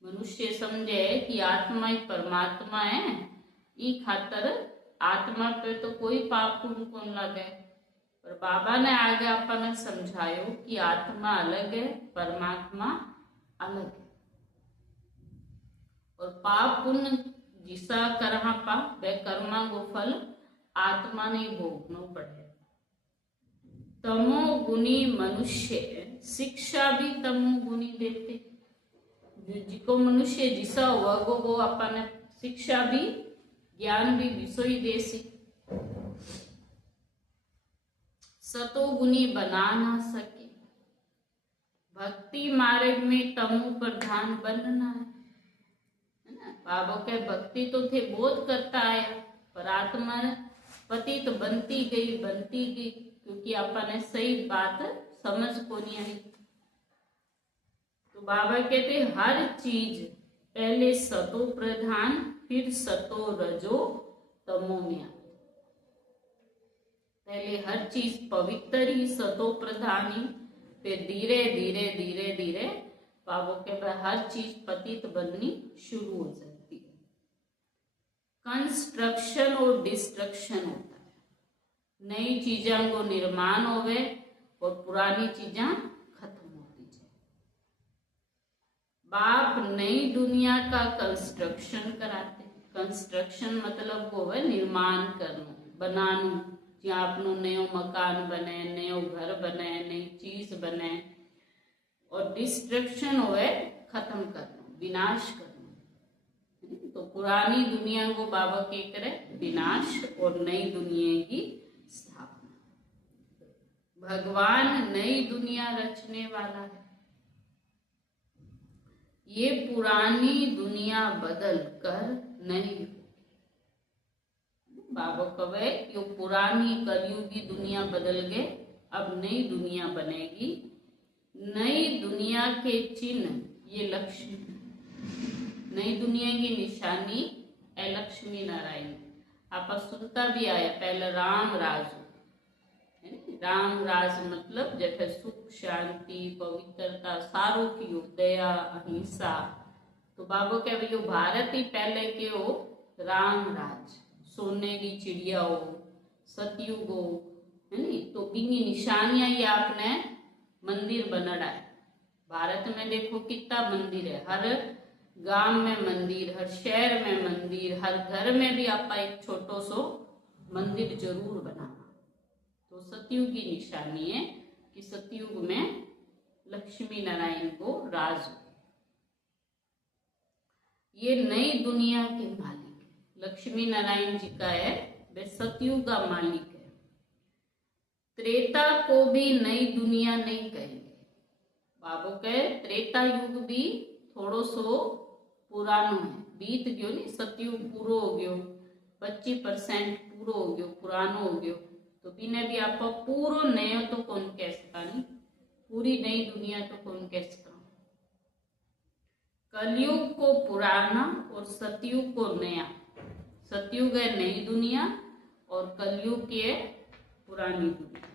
मनुष्य समझे कि आत्मा ही परमात्मा है, ई खातर आत्मा पे तो कोई पाप पुण्य कौन लगे। पर बाबा ने आगे अपन समझायो कि आत्मा अलग है, परमात्मा अलग है, और पाप पुण्य जिसा करहा पा वे कर्मा को फल आत्मा ने भोगना पड़े। तमोगुणी मनुष्य शिक्षा भी तमोगुणी देते, जिको मनुष्य जिसा हुआ वो अपन शिक्षा भी ज्ञान भी विषय देसी। सतोगुणी बना ना सके, भक्ति मार्ग में तमो प्रधान बनना है ना। बाबा के भक्ति तो थे बहुत करता आया, पर आत्मा पतित बनती गई क्योंकि अपन ने सही बात समझ को नहीं आई। तो बाबा कहते हर चीज पहले सतो प्रधान, फिर सतो रजो तमो में आती। पहले हर चीज पवित्र ही सतो प्रधान ही, फिर धीरे धीरे धीरे धीरे बाबा के हर चीज पतित बननी शुरू हो जाती है। कंस्ट्रक्शन और डिस्ट्रक्शन होता है, नई चीजों को निर्माण होवे और पुरानी चीजें खत्म होती जाए। बाप नई दुनिया का कंस्ट्रक्शन कराते। कंस्ट्रक्शन मतलब होवे निर्माण करना, बनाना, जहाँ अपनो नयो मकान बने, नयो घर बने, नई चीज बने। और डिस्ट्रक्शन होवे खत्म करना, विनाश करना। तो पुरानी दुनिया को बाबा के करे विनाश और नई दुनिया की स्थापना। भगवान नई दुनिया रचने वाला है। ये पुरानी दुनिया बदल कर नहीं, बाबा कहे यो पुरानी कलयुगी दुनिया बदल गए, अब नई दुनिया बनेगी। नई दुनिया के चिन्ह ये लक्ष्मी, नई दुनिया की निशानी है लक्ष्मी नारायण। आप सुनता भी आया पहले राम राज, राम राज मतलब जैसे सुख शांति पवित्रता सारों की हो, दया अहिंसा। तो बाबा कहे यो भारत ही पहले के हो राम राज, सोने की चिड़िया हो, सतयुग हो, है नी। तो इनकी निशानियां ये आपने मंदिर बनाना है। भारत में देखो कितना मंदिर है, हर गांव में मंदिर, हर शहर में मंदिर, हर घर में भी आपका एक छोटो सो मंदिर जरूर बनाना। तो सतयुग की निशानी है कि सतयुग में लक्ष्मी नारायण को राज, ये नई दुनिया के मालिक है। लक्ष्मी नारायण जी का है, वे सतयुग का मालिक है। त्रेता को भी नई दुनिया नहीं कहेंगे। बाबो कहे त्रेता युग भी थोड़ो सो पुरानो है, बीत गयो नहीं, सतयुग पूरो हो गयो, 25% पूरो हो गयो, पुरानो हो गयो। तो बिने भी आप पूरो नयो तो कौन कह सका नहीं, पूरी नई दुनिया तो कौन कह सका। कलयुग को पुराना और सतयुग को नया। सतयुग है नई दुनिया और कलयुग की है पुरानी दुनिया।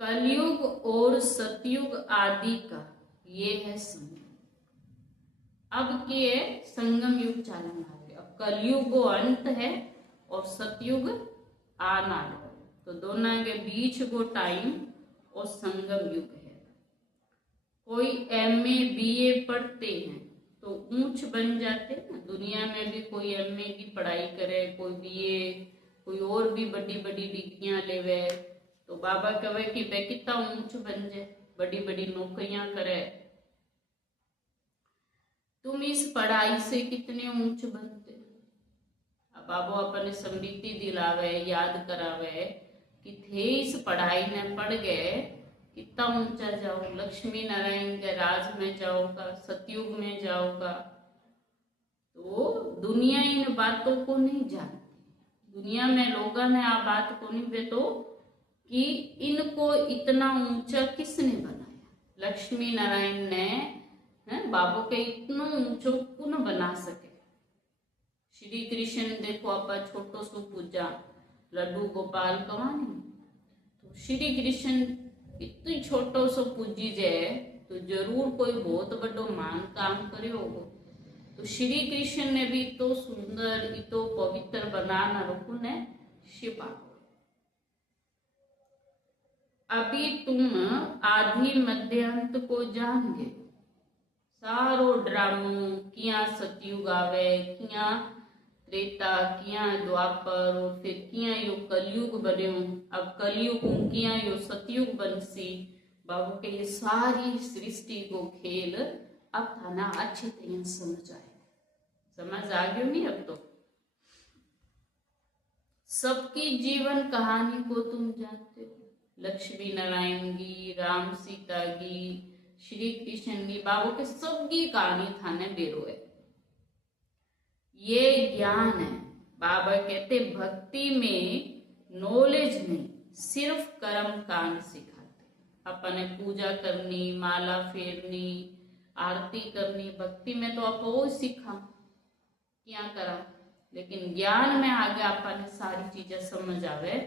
कलयुग और सतयुग आदि का ये है संगम। अब के संगम युग चालन आ गया। अब कलयुग को अंत है और सतयुग आना है, तो दोनों के बीच को टाइम और संगम युग है। कोई एमए बीए पढ़ते हैं तो ऊंच बन जाते हैं। दुनिया में भी कोई एमए की पढ़ाई करे, कोई बीए, कोई और भी बड़ी बड़ी डिग्रियां लेवे, तो बाबा कहे कि वे कितना ऊंच बन जाए, बड़ी बड़ी नौकरियां करे। तुम इस पढ़ाई से कितने ऊंच बनते। अब बाबा अपने स्मृति दिलावे, याद करावे कि थे इस पढ़ाई ने पढ़ गए, कितना ऊंचा जाओ, लक्ष्मी नारायण के राज में जाओगा, सतयुग में जाओगा। तो दुनिया इन बातों को नहीं जानती। दुनिया में लोगों ने आ बात को नहीं बेतो कि इनको इतना ऊंचा किसने बनाया। लक्ष्मी नारायण ने बाबू के इतना ऊंचो कौन बना सके। श्री कृष्ण देखो आप छोटो सो पूजा लड्डू गोपाल कवानी, तो श्री कृष्ण इतनी छोटो सो पूजी जाए तो जरूर कोई बहुत बड़ो मान काम करे होगो। तो श्री कृष्ण ने भी तो सुंदर इतो पवित्र बनाना रखू ने शिवा। अभी तुम आदि मध्यांत को जान गए। सारो ड्रामो किया सतयुग आवे, किया त्रेता, किया द्वापर और फिर किया यो कलयुग बन्यो। अब कलयुग किया यो सतयुग बनसी। बाबू के ये सारी सृष्टि को खेल अब थाना अच्छी तरह समझ आए। समझ आ गयो नहीं अब तो। सबकी जीवन कहानी को तुम जानते हो, लक्ष्मी नारायण की, राम सीता की, श्री कृष्ण की बाबू के सबकी कहानी थाने बेरो है। ये ज्ञान है। बाबा कहते भक्ति में नॉलेज नहीं, सिर्फ कर्म कांड सिखाते। अपने पूजा करनी, माला फेरनी, आरती करनी, भक्ति में तो आप वो सीखा क्या करा, लेकिन ज्ञान में आगे आपने सारी चीजें समझ आवे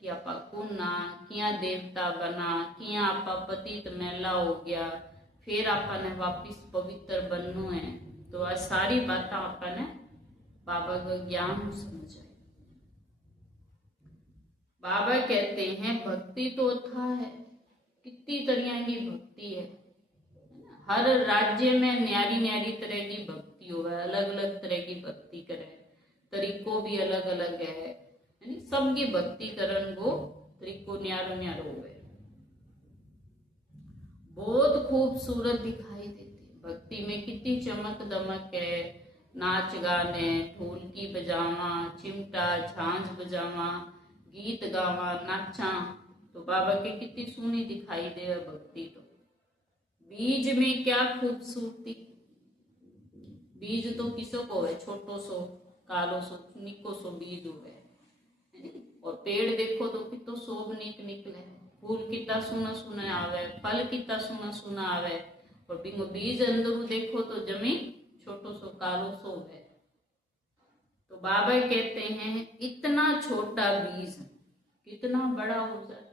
कि आपा कुना क्या देवता बना, क्या आपा पतित मैला हो गया, फिर आपने वापिस पवित्र बनना है। तो आ सारी बातें आपने बाबा का ज्ञान समझ आए। बाबा कहते हैं भक्ति तो था है, कितनी तरह की भक्ति है। हर राज्य में न्यारी न्यारी तरह की भक्ति हो, अलग अलग तरह की भक्ति करे, तरीको भी अलग अलग है। सबकी भक्ति करन को तरीको न्यारो न्यारो हो। बहुत खूबसूरत दिखाई देती भक्ति में, कितनी चमक दमक है, नाच गाने, ढोलकी बजावा, चिमटा झांझ बजावा, गीत गावा, नाचा, तो बाबा के कितनी सुनी दिखाई दे भक्ति। तो बीज में क्या खूबसूरती, बीज तो किसो को है, छोटो सो कालो सो निको सो बीज हुए, और पेड़ देखो तो कितो शोभनीक निकले, फूल कितना सुना सुना आवे, फल कितना सुना सुना आवे, और बिंगो बीज अंदर देखो तो जमीन छोटो सो कालो सो है। तो बाबा कहते हैं इतना छोटा बीज कितना बड़ा हो जाता है।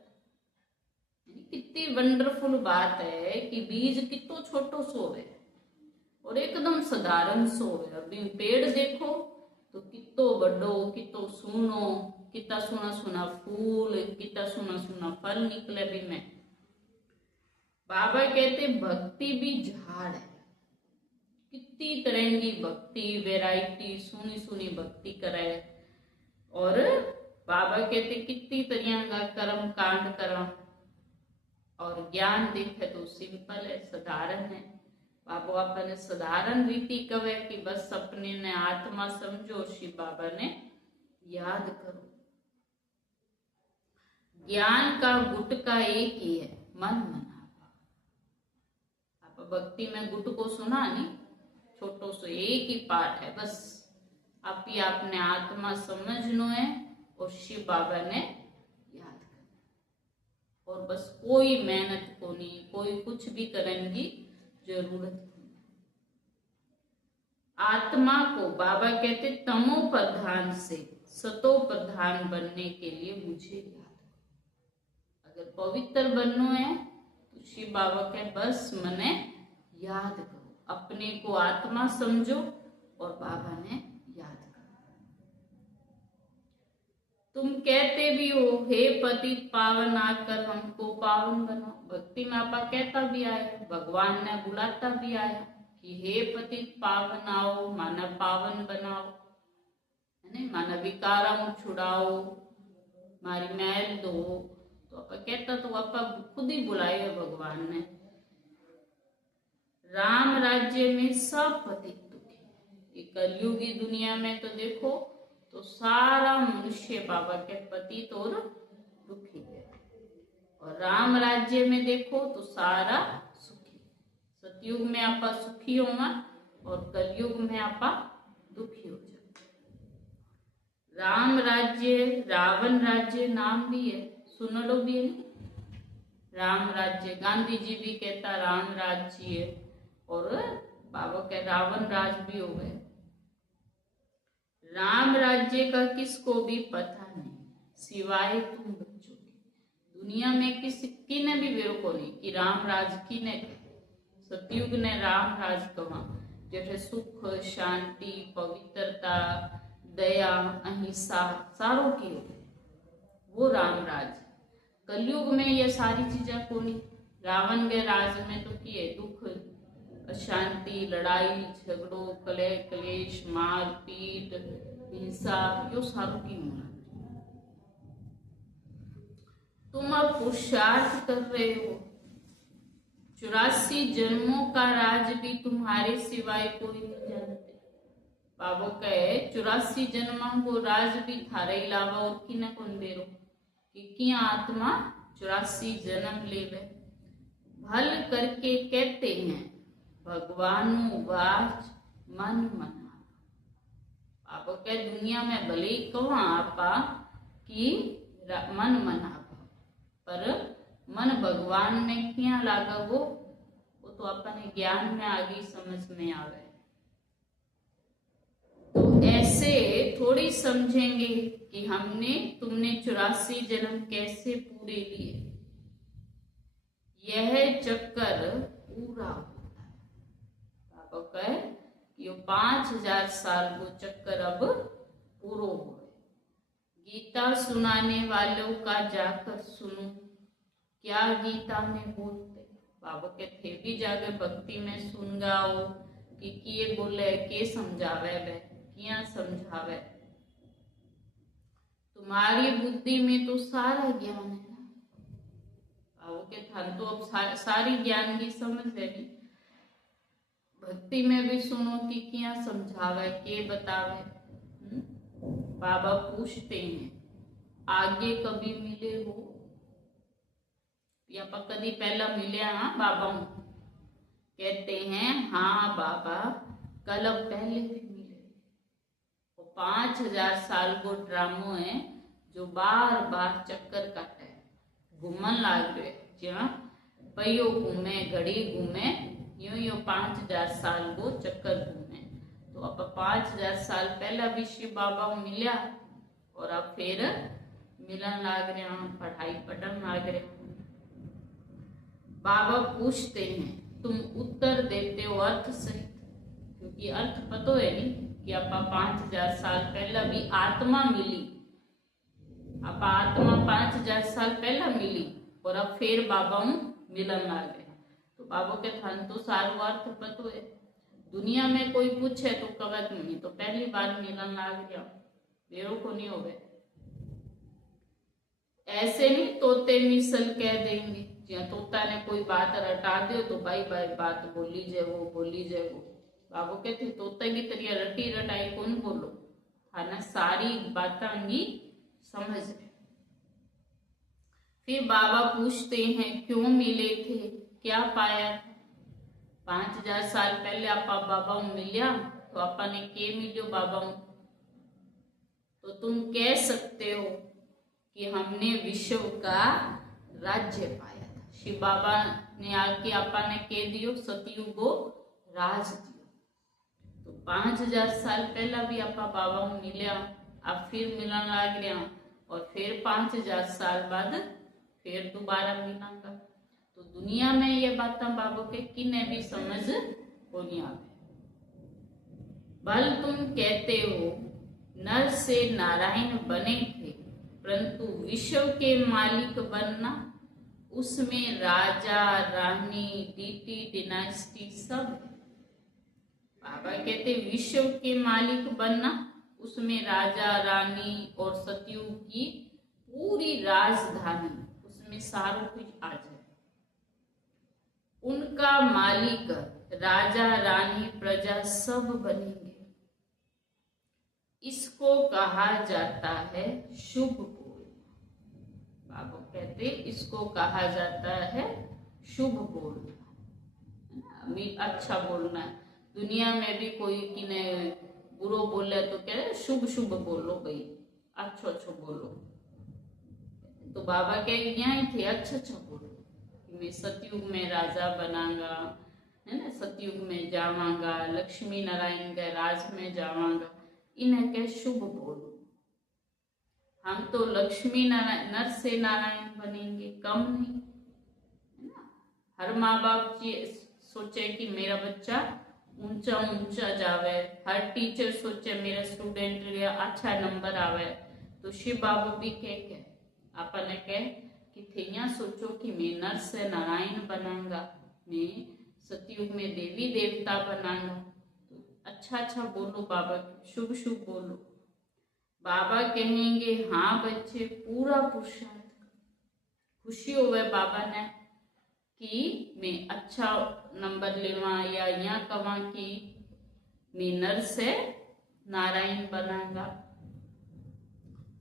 कितनी वंडरफुल बात है कि बीज कितो छोटो सो है और एकदम साधारण सो है, और पेड़ देखो तो कितो बड़ो, कितो सुनो, कितना सुना सुना फूल, कितना सुना सुना फल निकले भी में। बाबा कहते भक्ति भी झाड़ है, कितनी तरह की भक्ति वैरायटी, सुनी सुनी भक्ति करे। और बाबा कहते कितनी तरह का कर्म कांड करा, और ज्ञान देखे तो सिंपल है, साधारण है। बाबा अपने साधारण रीति कहे कि बस अपने ने आत्मा समझो, शिव बाबा ने याद करो। ज्ञान का गुटका एक ही है, मन मनावा। आप भक्ति में गुट को सुना नहीं, छोटो सो एक ही पाठ है, बस आप ही आपने आत्मा समझनो है और शिव बाबा ने याद करना, और बस कोई मेहनत को नहीं, कोई कुछ भी करने की जरूरत नहीं। आत्मा को बाबा कहते तमो प्रधान से सतो प्रधान बनने के लिए मुझे याद करो। अगर पवित्र बनना है तो शिव बाबा के बस मने याद करो, अपने को आत्मा समझो और बाबा ने याद करो। तुम कहते भी हो हे पतित पावन आकर हमको पावन बनाओ। भक्ति में आपा कहता भी आया, भगवान ने बुलाता भी आया कि हे पतित पावन आओ, माना पावन बनाओ, है ना, माना विकारों छुड़ाओ, मारी मैल दो। तो आपा कहता तो आपा खुद ही बुलाए भगवान ने। राम राज्य में सब पतित दुखी, कलयुगी दुनिया में तो देखो तो सारा मनुष्य बाबा के पतित और दुखी है, और राम राज्य में देखो तो सारा सुखी। सतयुग में आपा सुखी होगा और कलयुग में आपा दुखी हो जाए। राम राज्य रावण राज्य नाम भी है, सुन लो भी है। राम राज्य गांधी जी भी कहता राम राज्य, और बाबा के रावण राज भी हो गए। राम राज्य का किसको भी पता नहीं सिवाय तुम बच्चों के। दुनिया में किसी ने भी वेरो को नहीं कि राम राज की ने, सतयुग ने राम राज कहा, जैसे सुख शांति पवित्रता दया अहिंसा सारों की हो वो राम राज। कलयुग में ये सारी चीजें को नहीं। रावण के राज में तो किए दुख अशांति लड़ाई झगड़ो कलह क्लेश मार पीट हिंसा यो सारों की होना। तुम अब पुरुषार्थ कर रहे हो, 84 जन्मों का राज भी तुम्हारे सिवाय कोई नहीं जानते। बाबो कहे 84 जन्मों को राज भी थारे अलावा और की न कौन बेरो कि आत्मा 84 जन्म लेवे। भल करके कहते हैं भगवानु वाच मन मना। आप के दुनिया में भले ही कहो आपा कि मन मना, पर मन भगवान में क्या लागा वो तो अपने ज्ञान में आगे समझ में आवे। तो ऐसे थोड़ी समझेंगे कि हमने तुमने 84 जन्म कैसे पूरे लिए, यह चक्कर पूरा होता है। पापा कहे कि 5000 साल वो चक्कर अब पूरा हो। गीता सुनाने वालों का जाकर सुनो, क्या गीता में बोलते। बाबा के थे भी जाके भक्ति में सुन गाओ कि किए बोले के समझावे वे क्या समझावे। तुम्हारी बुद्धि में तो सारा ज्ञान है ना बाबू के थान, तो अब सारी ज्ञान की समझ है नहीं। भक्ति में भी सुनो कि क्या समझावे के बतावे। बाबा पूछते हैं आगे कभी मिले हो या कभी पहला मिले। हाँ बाबा कहते हैं हाँ बाबा कल पहले भी मिले। 5000 साल को ड्रामो है जो बार बार चक्कर काटे घूमन लाग रहे, जहाँ पहियो घूमे घड़ी घूमे यूं 5000 साल को चक्कर घूमे। तो अब 5000 साल पहला भी शिव बाबा मिला और अब फिर मिलन लाग रहे, पढ़ाई पढ़न लाग रहे। बाबा पूछते हैं तुम उत्तर देते हो अर्थ सहित, क्योंकि अर्थ पता है नहीं कि आप 5000 साल पहला भी आत्मा मिली। आप आत्मा 5000 साल पहला मिली और अब फिर बाबा मिलन आ गए। तो बाबा के थान तो सारो अर्थ पतो है। दुनिया में कोई पूछे तो कवत नहीं, तो पहली बार मिलन आ गया बेरो को नहीं हो गए। ऐसे नहीं तोते मिसल कह देंगे, जहाँ तोता ने कोई बात रटा दे तो भाई भाई बात बोली जाए वो बोली जाए वो। बाबू कहते तोता की तरह रटी रटाई कौन बोलो, खाना सारी बातांगी समझ रहे। फिर बाबा पूछते हैं क्यों मिले थे, क्या पाया था। 5000 साल पहले आपा बाबा मिलिया तो आपा ने के मिलो बाबा। तो तुम कह सकते हो कि हमने विश्व का राज्य पाया था। शिव बाबा ने आके आपा ने कह दियो सतयुगो राज दियो। तो 5000 साल पहला भी आपा बाबा मिलिया, अब फिर मिलन लाग गया और फिर 5000 साल बाद फिर दोबारा मिलांगा। तो दुनिया में ये बातें बाबा के किने भी समझ को नहीं आवे। भल तुम कहते हो नर से नारायण बने थे, परंतु विश्व के मालिक बनना, उसमें राजा रानी डीटी डिनास्टी सब है। बाबा कहते विश्व के मालिक बनना, उसमें राजा रानी और सतयुग की पूरी राजधानी, उसमें सारो कुछ आ जाए। उनका मालिक राजा रानी प्रजा सब बनेंगे। इसको कहा जाता है शुभ बोलना। बाबा कहते इसको कहा जाता है शुभ बोलना, अच्छा बोलना। दुनिया में भी कोई किने बुरो बोले तो कहते शुभ शुभ बोलो भाई, अच्छो अच्छो बोलो। तो बाबा के यहाँ थे अच्छा अच्छा बोलो, मैं सतयुग में राजा बनांगा, है ना, सतयुग में जावांगा, लक्ष्मी नारायण के राज में जावांगा, इन्हें के शुभ बोलो। हम तो लक्ष्मी नारायण नर से नारायण बनेंगे, कम नहीं, है ना। हर माँ बाप सोचे कि मेरा बच्चा ऊंचा ऊंचा जावे, हर टीचर सोचे मेरा स्टूडेंट लिया अच्छा नंबर आवे। तो शिव बाबू भी के आपने कह कि थे सोचो कि मैं नर से नारायण बनाऊंगा, मैं सतयुग में देवी देवता बनाऊंगा। तो अच्छा अच्छा बोलो बाबा, शुभ शुभ बोलो। बाबा कहेंगे हाँ बच्चे पूरा पुरुषार्थ। खुशी होवे बाबा ने कि मैं अच्छा नंबर लेवा या यहाँ कवा कि मैं नर से नारायण बनाऊंगा।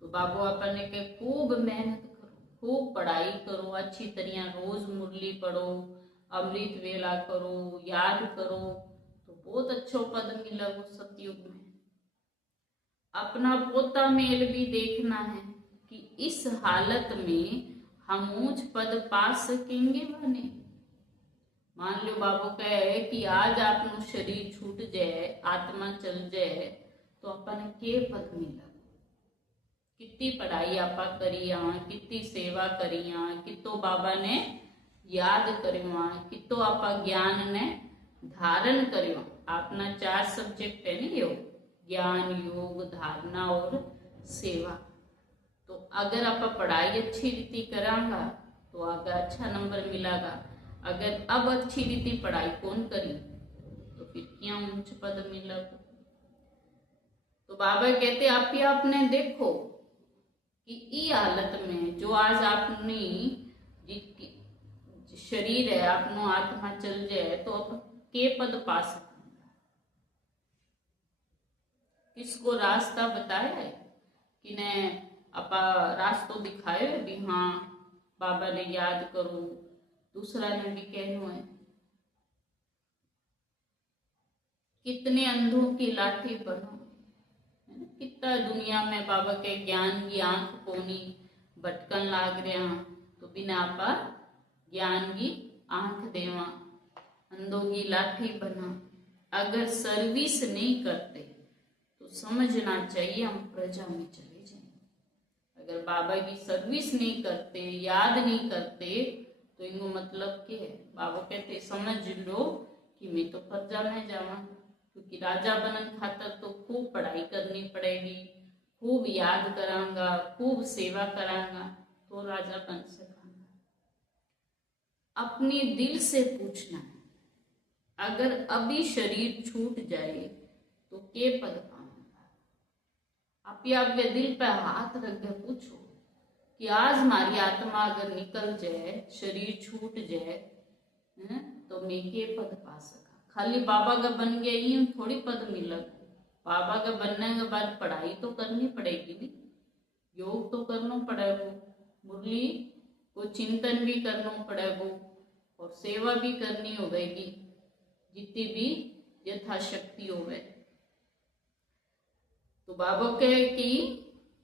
तो बाबू अपने के खूब मेहनत करो, खूब पढ़ाई करो, अच्छी तरह रोज मुरली पढ़ो, अमृत वेला करो, याद करो तो बहुत अच्छो पद मिला वो सतयुग में। अपना पोता मेल भी देखना है कि इस हालत में हम ऊंच पद पा सकेंगे व नहीं। मान लो बाबू कहे कि आज आपनो शरीर छूट जाए, आत्मा चल जाए तो अपन के पद मिला। कितनी पढ़ाई आपा करिया, कितनी सेवा करिया, कितो बाबा ने याद करियो, कितो आपा ज्ञान ने धारण करियो। आपना 4 सब्जेक्ट है नहीं, योग, ज्ञान, योग, धारणा और सेवा। तो अगर आप पढ़ाई अच्छी रीति करांगा तो आगे अच्छा नंबर मिलेगा। अगर अब अच्छी रीति पढ़ाई कौन करी तो फिर क्या ऊंच पद मिलेगा। तो बाबा कहते आप ही आपने देखो कि ई हालत में जो आज आपने शरीर है, आपनो आत्मा चल जाए तो आप के पद पा सकते, किसको रास्ता बताया है कि ने आपा रास्तो दिखाए भी, हाँ बाबा ने याद करो, दूसरा ने भी कहना है। कितने अंधों की लाठी बनो, कितना दुनिया में बाबा के ज्ञान की आंख कोनी भटकन लाग रहा, तो बिना आपा ज्ञान की आंख देवा, अंधों की लाठी बना। अगर सर्विस नहीं करते तो समझना चाहिए हम प्रजा में चले जाएंगे। अगर बाबा की सर्विस नहीं करते, याद नहीं करते तो इनको मतलब क्या है। बाबा कहते समझ लो कि मैं तो प्रजा में जावा, क्योंकि राजा बनन खातर तो खूब पढ़ाई करनी पड़ेगी, खूब याद करांगा, खूब सेवा करांगा तो राजा बन सकांगा। अपने दिल से पूछना है, अगर अभी शरीर छूट जाए तो के पद पाऊंगा। आप ही आपके दिल पे हाथ रख के पूछो कि आज हमारी आत्मा अगर निकल जाए, शरीर छूट जाए तो मैं के पद पा सका। खाली बाबा का बन गया ही थोड़ी पद मिलेगा। बाबा का बनने के बाद पढ़ाई तो करनी पड़ेगी, नहीं योग तो करना पड़ेगा, मुरली को चिंतन भी करना पड़ेगा और सेवा भी करनी होगी जितनी भी यथाशक्ति होवे। तो बाबा कहे कि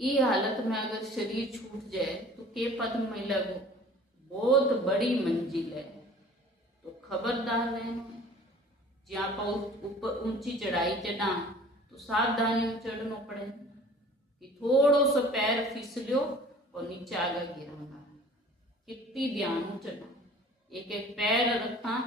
ये हालत में अगर शरीर छूट जाए तो के पद मिलेगा, बहुत बड़ी मंजिल है। तो खबरदार रहना, जहाँ पर ऊपर ऊंची चढ़ाई चढ़ा तो सावधानी में चढ़ना पड़े कि थोड़ो सा पैर फिसलियो और नीचे आगे गिरांगा। कितनी ध्यान चढ़ना, एक एक पैर रखा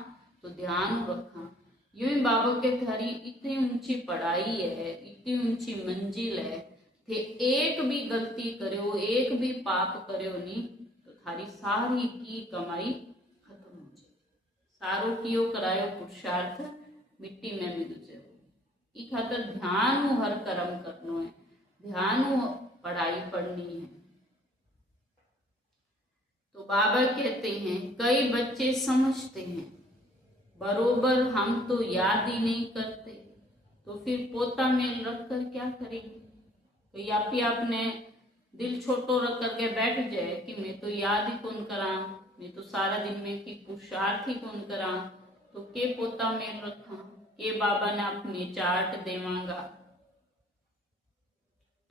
तो ध्यान रखा। यूं ही बाबा के थारी इतनी ऊंची पढ़ाई है, इतनी ऊंची मंजिल है, थे एक भी गलती करो, एक भी पाप करो नहीं तो थारी सारी की कमाई खत्म हो जाए। सारो कियो करायो पुरुषार्थ मिट्टी में मिल जाए। ई खातर ध्यान हर कर्म करनो है, ध्यान पढ़ाई पढ़नी है। तो बाबा कहते हैं कई बच्चे समझते हैं बरोबर हम तो याद ही नहीं करते, तो फिर पोता मेल रख कर क्या करेंगे। तो या फिर आपने दिल छोटो रख करके बैठ जाए कि मैं तो याद ही कौन करा, मैं तो सारा दिन में की पुरुषार्थ ही कौन करा, तो के पोता मेल रखा, के बाबा ने अपने चार्ट देवांगा।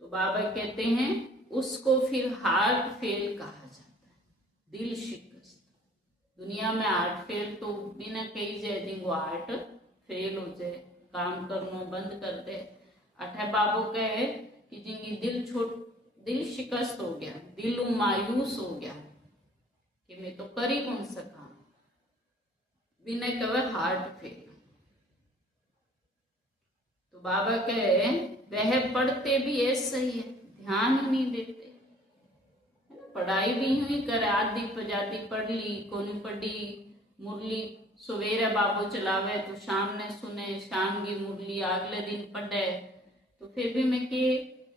तो बाबा कहते हैं उसको फिर हार्ट फेल कहा जाता है, दिल शिकस्त। दुनिया में हार्ट फेल तो बिना कही जाए जिनको हार्ट फेल हो जाए, काम करना बंद कर दे। अठे बाबू कहे कि जिनकी दिल शिकस्त हो गया, दिल मायूस हो गया कि मैं तो कर ही कौन सका, बिना कहे हार्ट फेल। तो बाबा कहे वह पढ़ते भी ऐसा ही है, ध्यान ही नहीं देते। पढ़ाई भी यूं ही करे, आधी प्रजाति पढ़ ली, कोनी पढ़ी, मुरली सवेरे बाबू चलावे तो शाम ने सुने, शाम की मुरली अगले दिन पढ़े, तो फिर भी मैं के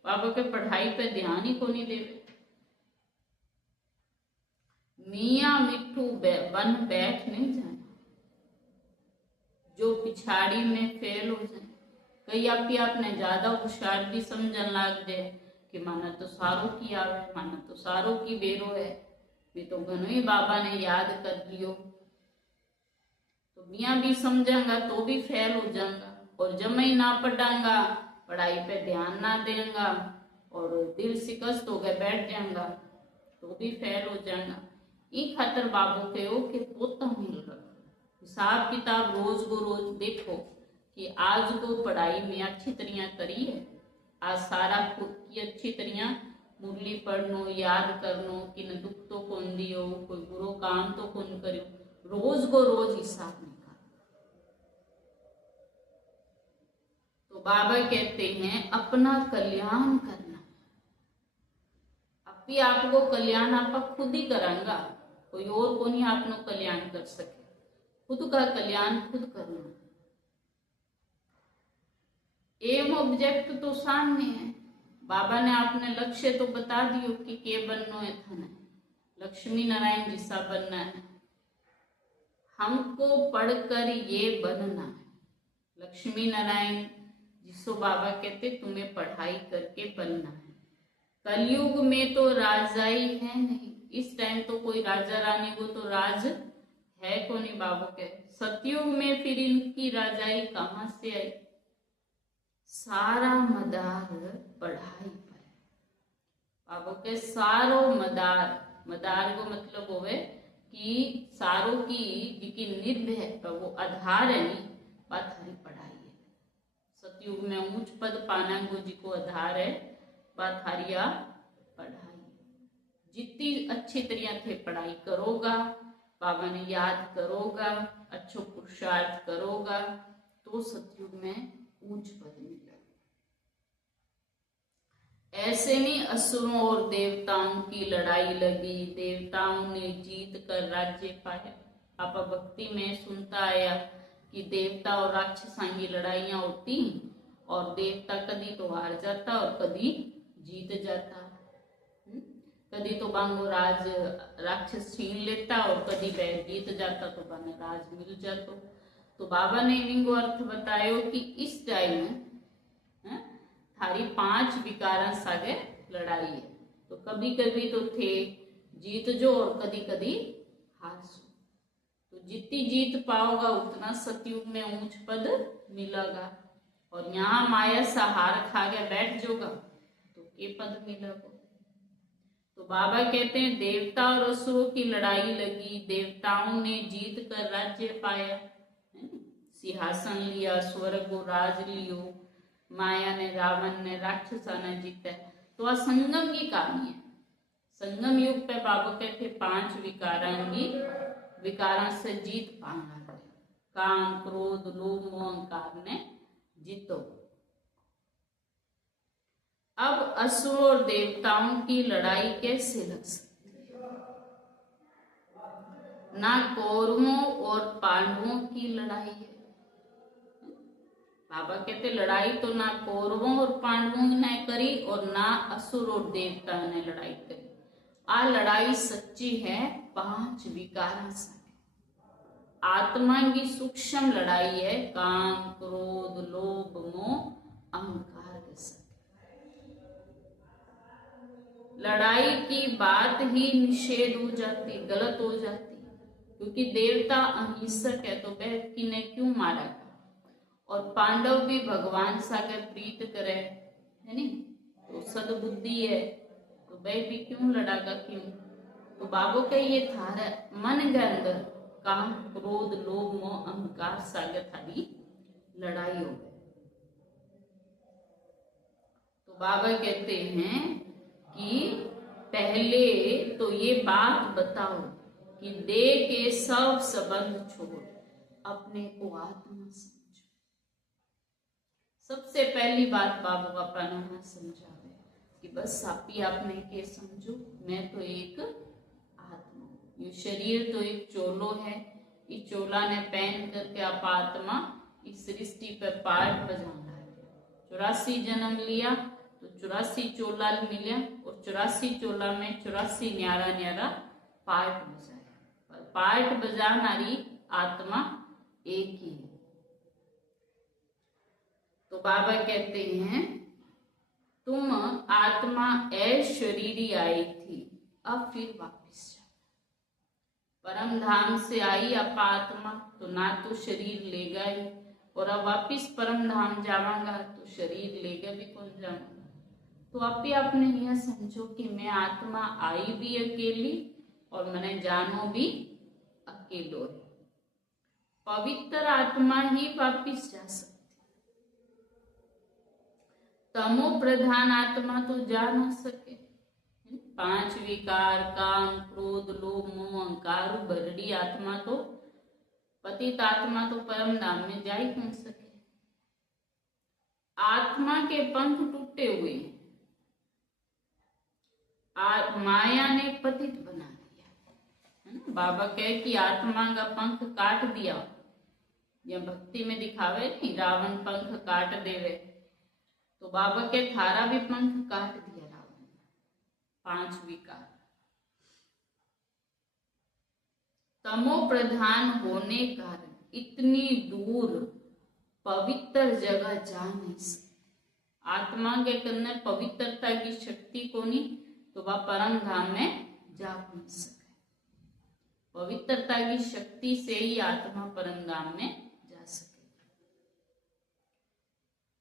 बाबा के पढ़ाई पे ध्यान ही को नहीं देवे। मियाँ मिट्ठू बन बैठ नहीं जाना, जो पिछाड़ी में फेल हो जाए। कई आपने ज्यादा होशियार भी समझन लाग जाए कि माना तो सारो की आवे, माना तो सारो की बेरो है, मैं तो घणो ही बाबा ने याद कर लियो। तो मियाँ भी समझांगा तो भी फेल हो जाऊंगा, और जमाई ना पढ़ांगा, पढ़ाई पे ध्यान ना देंगा और दिल शिकस्त हो गए बैठ जाऊंगा तो भी फेल हो जाऊंगा। ई खातर बाबू कहो कि पोता मिल रखो, हिसाब किताब रोज को रोज देखो कि आज को पढ़ाई में अच्छी तरह करी है, आज सारा खुद की अच्छी तरह मुरली पढ़नो याद करनो कि न दुख तो कौन दियो, कोई बुरो काम तो कौन करियो, रोज को रोज हिसाब निकाल। तो बाबा कहते हैं अपना कल्याण करना, अभी आपको कल्याण आप खुद ही करांगा, कोई और को नहीं आपनो कल्याण कर सके, खुद का कल्याण खुद करना। एम ऑब्जेक्ट तो सामने है, बाबा ने आपने लक्ष्य तो बता दियो कि के बननो है, थाने लक्ष्मी नारायण जिसा बनना है, हमको पढ़कर ये बनना है। लक्ष्मी नारायण जिसको बाबा कहते तुम्हें पढ़ाई करके बनना है। कलयुग में तो राजाई है नहीं, इस टाइम तो कोई राजा रानी को तो राज है को नहीं, बाबू के सतयुग में फिर इनकी राजाई कहां से आई, सारा मदार पढ़ाई पर। बाबू के सारो मदार, मदार को मतलब होवे कि सारों की जिकी निध है वो आधार है नी, बात हरी पढ़ाई है। सतयुग में ऊंच पद पाना को जी को आधार है, बात हारिया पढ़ाई। जितनी अच्छी तरह से पढ़ाई करोगा, बाबा ने याद करोगा, अच्छो पुरुषार्थ करोगा तो सतयुग में ऊंच पद मिलेगा। ऐसे नहीं असुरों और देवताओं की लड़ाई लगी, देवताओं ने जीत कर राज्य पाया। आप भक्ति में सुनता आया कि देवता और राक्षसां की लड़ाइयां होती और देवता कभी तो हार जाता और कभी जीत जाता, कभी तो बांगो राज राक्षस छीन लेता और कभी वह जीत जाता तो बाने राज मिल जाता। तो बाबा ने इनको अर्थ बतायो कि इस टाइम थारी 5 विकारा सागे लड़ाई है, तो कभी कभी तो थे जीत जो और कभी कभी हार सो। तो जितनी जीत पाओगा उतना सतयुग में ऊंच पद मिलेगा, और यहाँ माया सा हार खा के बैठ जोगा तो ये पद मिलेगा। तो बाबा कहते हैं देवता और असुरों की लड़ाई लगी, देवताओं ने जीत कर राज्य पाया, सिंहासन लिया, स्वर्ग को राज लियो, माया ने रावण ने राक्षसा ने जीता। तो संगम की कहानी है। संगम युग पे बाबा कहते 5 विकारांगी विकारा से जीत पाना है, काम क्रोध लोभ मोह अहंकार ने जीतो। अब असुर और देवताओं की लड़ाई कैसे लग सकती है? ना कौरवों और पांडवों की लड़ाई है। बाबा कहते लड़ाई तो ना कौरवों और पांडवों ने करी और ना असुर और देवता ने लड़ाई करी। आ लड़ाई सच्ची है 5 विकारों से, आत्मा की सूक्ष्म लड़ाई है, काम क्रोध लोभ मोह अहंकार के साथ। लड़ाई की बात ही निषेध हो जाती, गलत हो जाती, क्योंकि देवता अहिंसक है तो वह किन्हें क्यों मारा, और पांडव भी भगवान सागर प्रीत करे है नहीं, तो सदबुद्धि है तो वह भी क्यों लड़ागा क्यों। तो बाबू के ये थारा मन के अंदर काम क्रोध लोभ मोह अहंकार सागर थारी लड़ाई हो गई। तो बाबा कहते हैं कि पहले तो ये बात बताओ कि देह के सब संबंध छोड़ अपने को आत्मा समझो। सबसे पहली बात बाबू पापा ने समझावे कि बस आप ही आपने के समझो, मैं तो एक आत्मा, ये शरीर तो एक चोलो है, इस चोला ने पहन करके आप आत्मा इस सृष्टि पर पार्ट बजाना है। 84 जन्म लिया तो 84 चोला मिले और 84 चोला में 84 न्यारा न्यारा पार्ट बजाया, पर पार्ट बजानारी आत्मा एक ही है। तो बाबा कहते हैं तुम आत्मा शरीरी आई थी, अब फिर वापस जाना, परम धाम से आई अपा आत्मा तो ना तो शरीर लेगा ही, और अब वापिस परम धाम जावांगा तो शरीर लेगा भी कौन जाऊंगा। तो आप ही आपने यह समझो कि मैं आत्मा आई भी अकेली और मैंने जानो भी अकेलो है। पवित्र आत्मा ही वापिस जा सकती, तमो प्रधान आत्मा तो जा ना सके। 5 विकार काम क्रोध लोभ मोह अहंकार भरड़ी आत्मा तो पतित आत्मा तो परम धाम में जा ही नहीं सके। आत्मा के पंख टूटे हुए हैं, माया ने पतित बना दिया है ना। बाबा कहे कि आत्मा का पंख काट दिया, या भक्ति में दिखावे नहीं रावण पंख काट देवे, तो बाबा के थारा भी पंख काट दिया रावण। 5 विकार तमो प्रधान होने कारण इतनी दूर पवित्र जगह जा नहीं सकती। आत्मा के अंदर पवित्रता की शक्ति को नहीं तो वह परम धाम में जा नहीं सके। पवित्रता की शक्ति से ही आत्मा परम धाम में जा सके।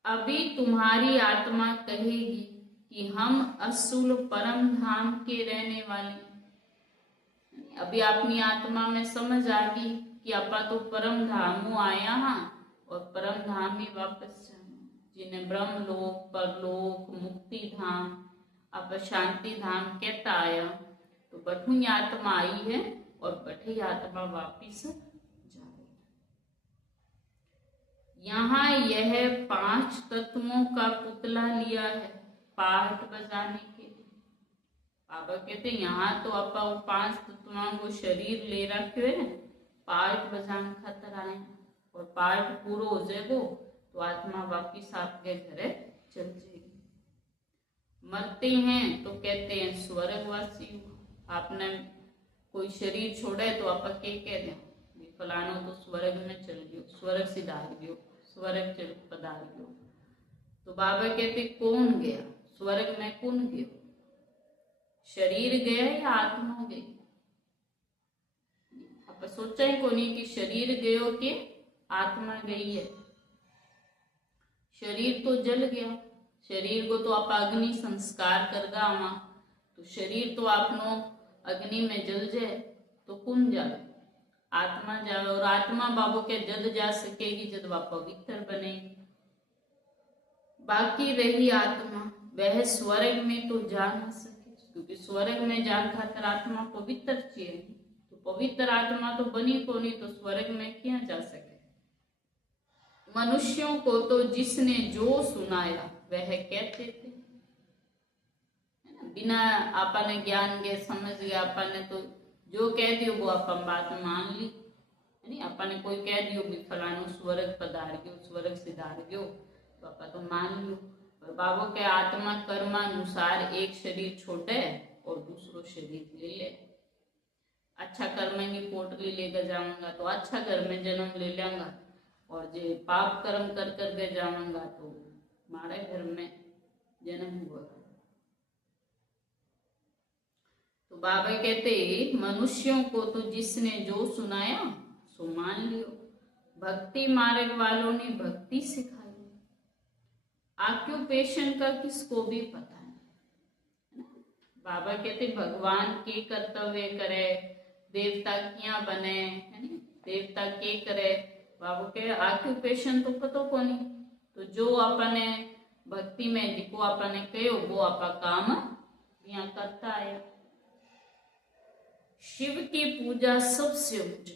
अभी तुम्हारी आत्मा कहेगी कि हम असुल परम धाम के रहने वाले। अभी अपनी आत्मा में समझ आ गई कि अपा तो परम धामों आया हाँ और परम धाम ही वापस जाना। जिन्हें ब्रह्म लोक परलोक मुक्ति धाम अब शांति धाम कहता आया, तो बठू आत्मा आई है और बठी आत्मा वापिस जाए। यहाँ यह 5 तत्वों का पुतला लिया है पाठ बजाने के लिए। बाबा कहते यहाँ तो अपा 5 तत्वों को शरीर ले रखे है पाठ बजान खातर आए, और पाठ पूरा हो जाएगो तो आत्मा वापिस आपके घरे चल जाएगी। मरते हैं तो कहते हैं स्वर्गवासी हो। आपने कोई शरीर छोड़े तो आप के कह दें फलानो तो स्वर्ग में चल गयो, स्वर्ग सिधार गयो, स्वर्ग चल पधार गयो। तो बाबा कहते कौन गया स्वर्ग में, कौन गयो? शरीर गया या आत्मा गई? आप सोचा ही को नहीं कि शरीर गयो कि आत्मा गई है। शरीर तो जल गया, शरीर को तो आप अग्नि संस्कार कर गावा, तो शरीर तो आपनो अग्नि में जल जाए तो कौन जाए? आत्मा जाए। और आत्मा बाबू के जद जा सकेगी जब वह पवित्र बनेगी। बाकी रही आत्मा, वह स्वर्ग में तो जा ना सके, क्योंकि स्वर्ग में जान खातर आत्मा पवित्र चाहिए। तो पवित्र आत्मा तो बनी को नहीं, तो स्वर्ग में क्या जा सके। मनुष्यों को तो जिसने जो सुनाया वह कहते थे, है ना। बिना आपने ज्ञान के समझ गया, आपने तो जो कह दियो वो अपन बात मान ली, है ना। आपने कोई कह दियो भी फलानो स्वर्ग पधार गयो, स्वर्ग सिधार गयो, तो आपा तो मान लो। और बाबू के आत्मा कर्मानुसार एक शरीर छोड़े और दूसरो शरीर ले ले। अच्छा कर्म की पोटली लेकर जाऊंगा तो अच्छा घर में जन्म ले लेंगा, और जो पाप कर्म कर कर के जाऊंगा तो हमारे घर में जन्म हुआ। तो बाबा कहते मनुष्यों को तो जिसने जो सुनाया सो मान लियो। भक्ति मार्ग वालों ने भक्ति सिखाई, ऑक्यूपेशन का किसको भी पता नहीं। बाबा कहते भगवान के कर्तव्य करे, देवता क्या बने, है ना, देवता के करे। बाबू के ऑक्यूपेशन तो पता को नहीं, तो जो अपने भक्ति में जिको अपने कहो वो आपा काम यहाँ करता है। शिव की पूजा सबसे ऊंच,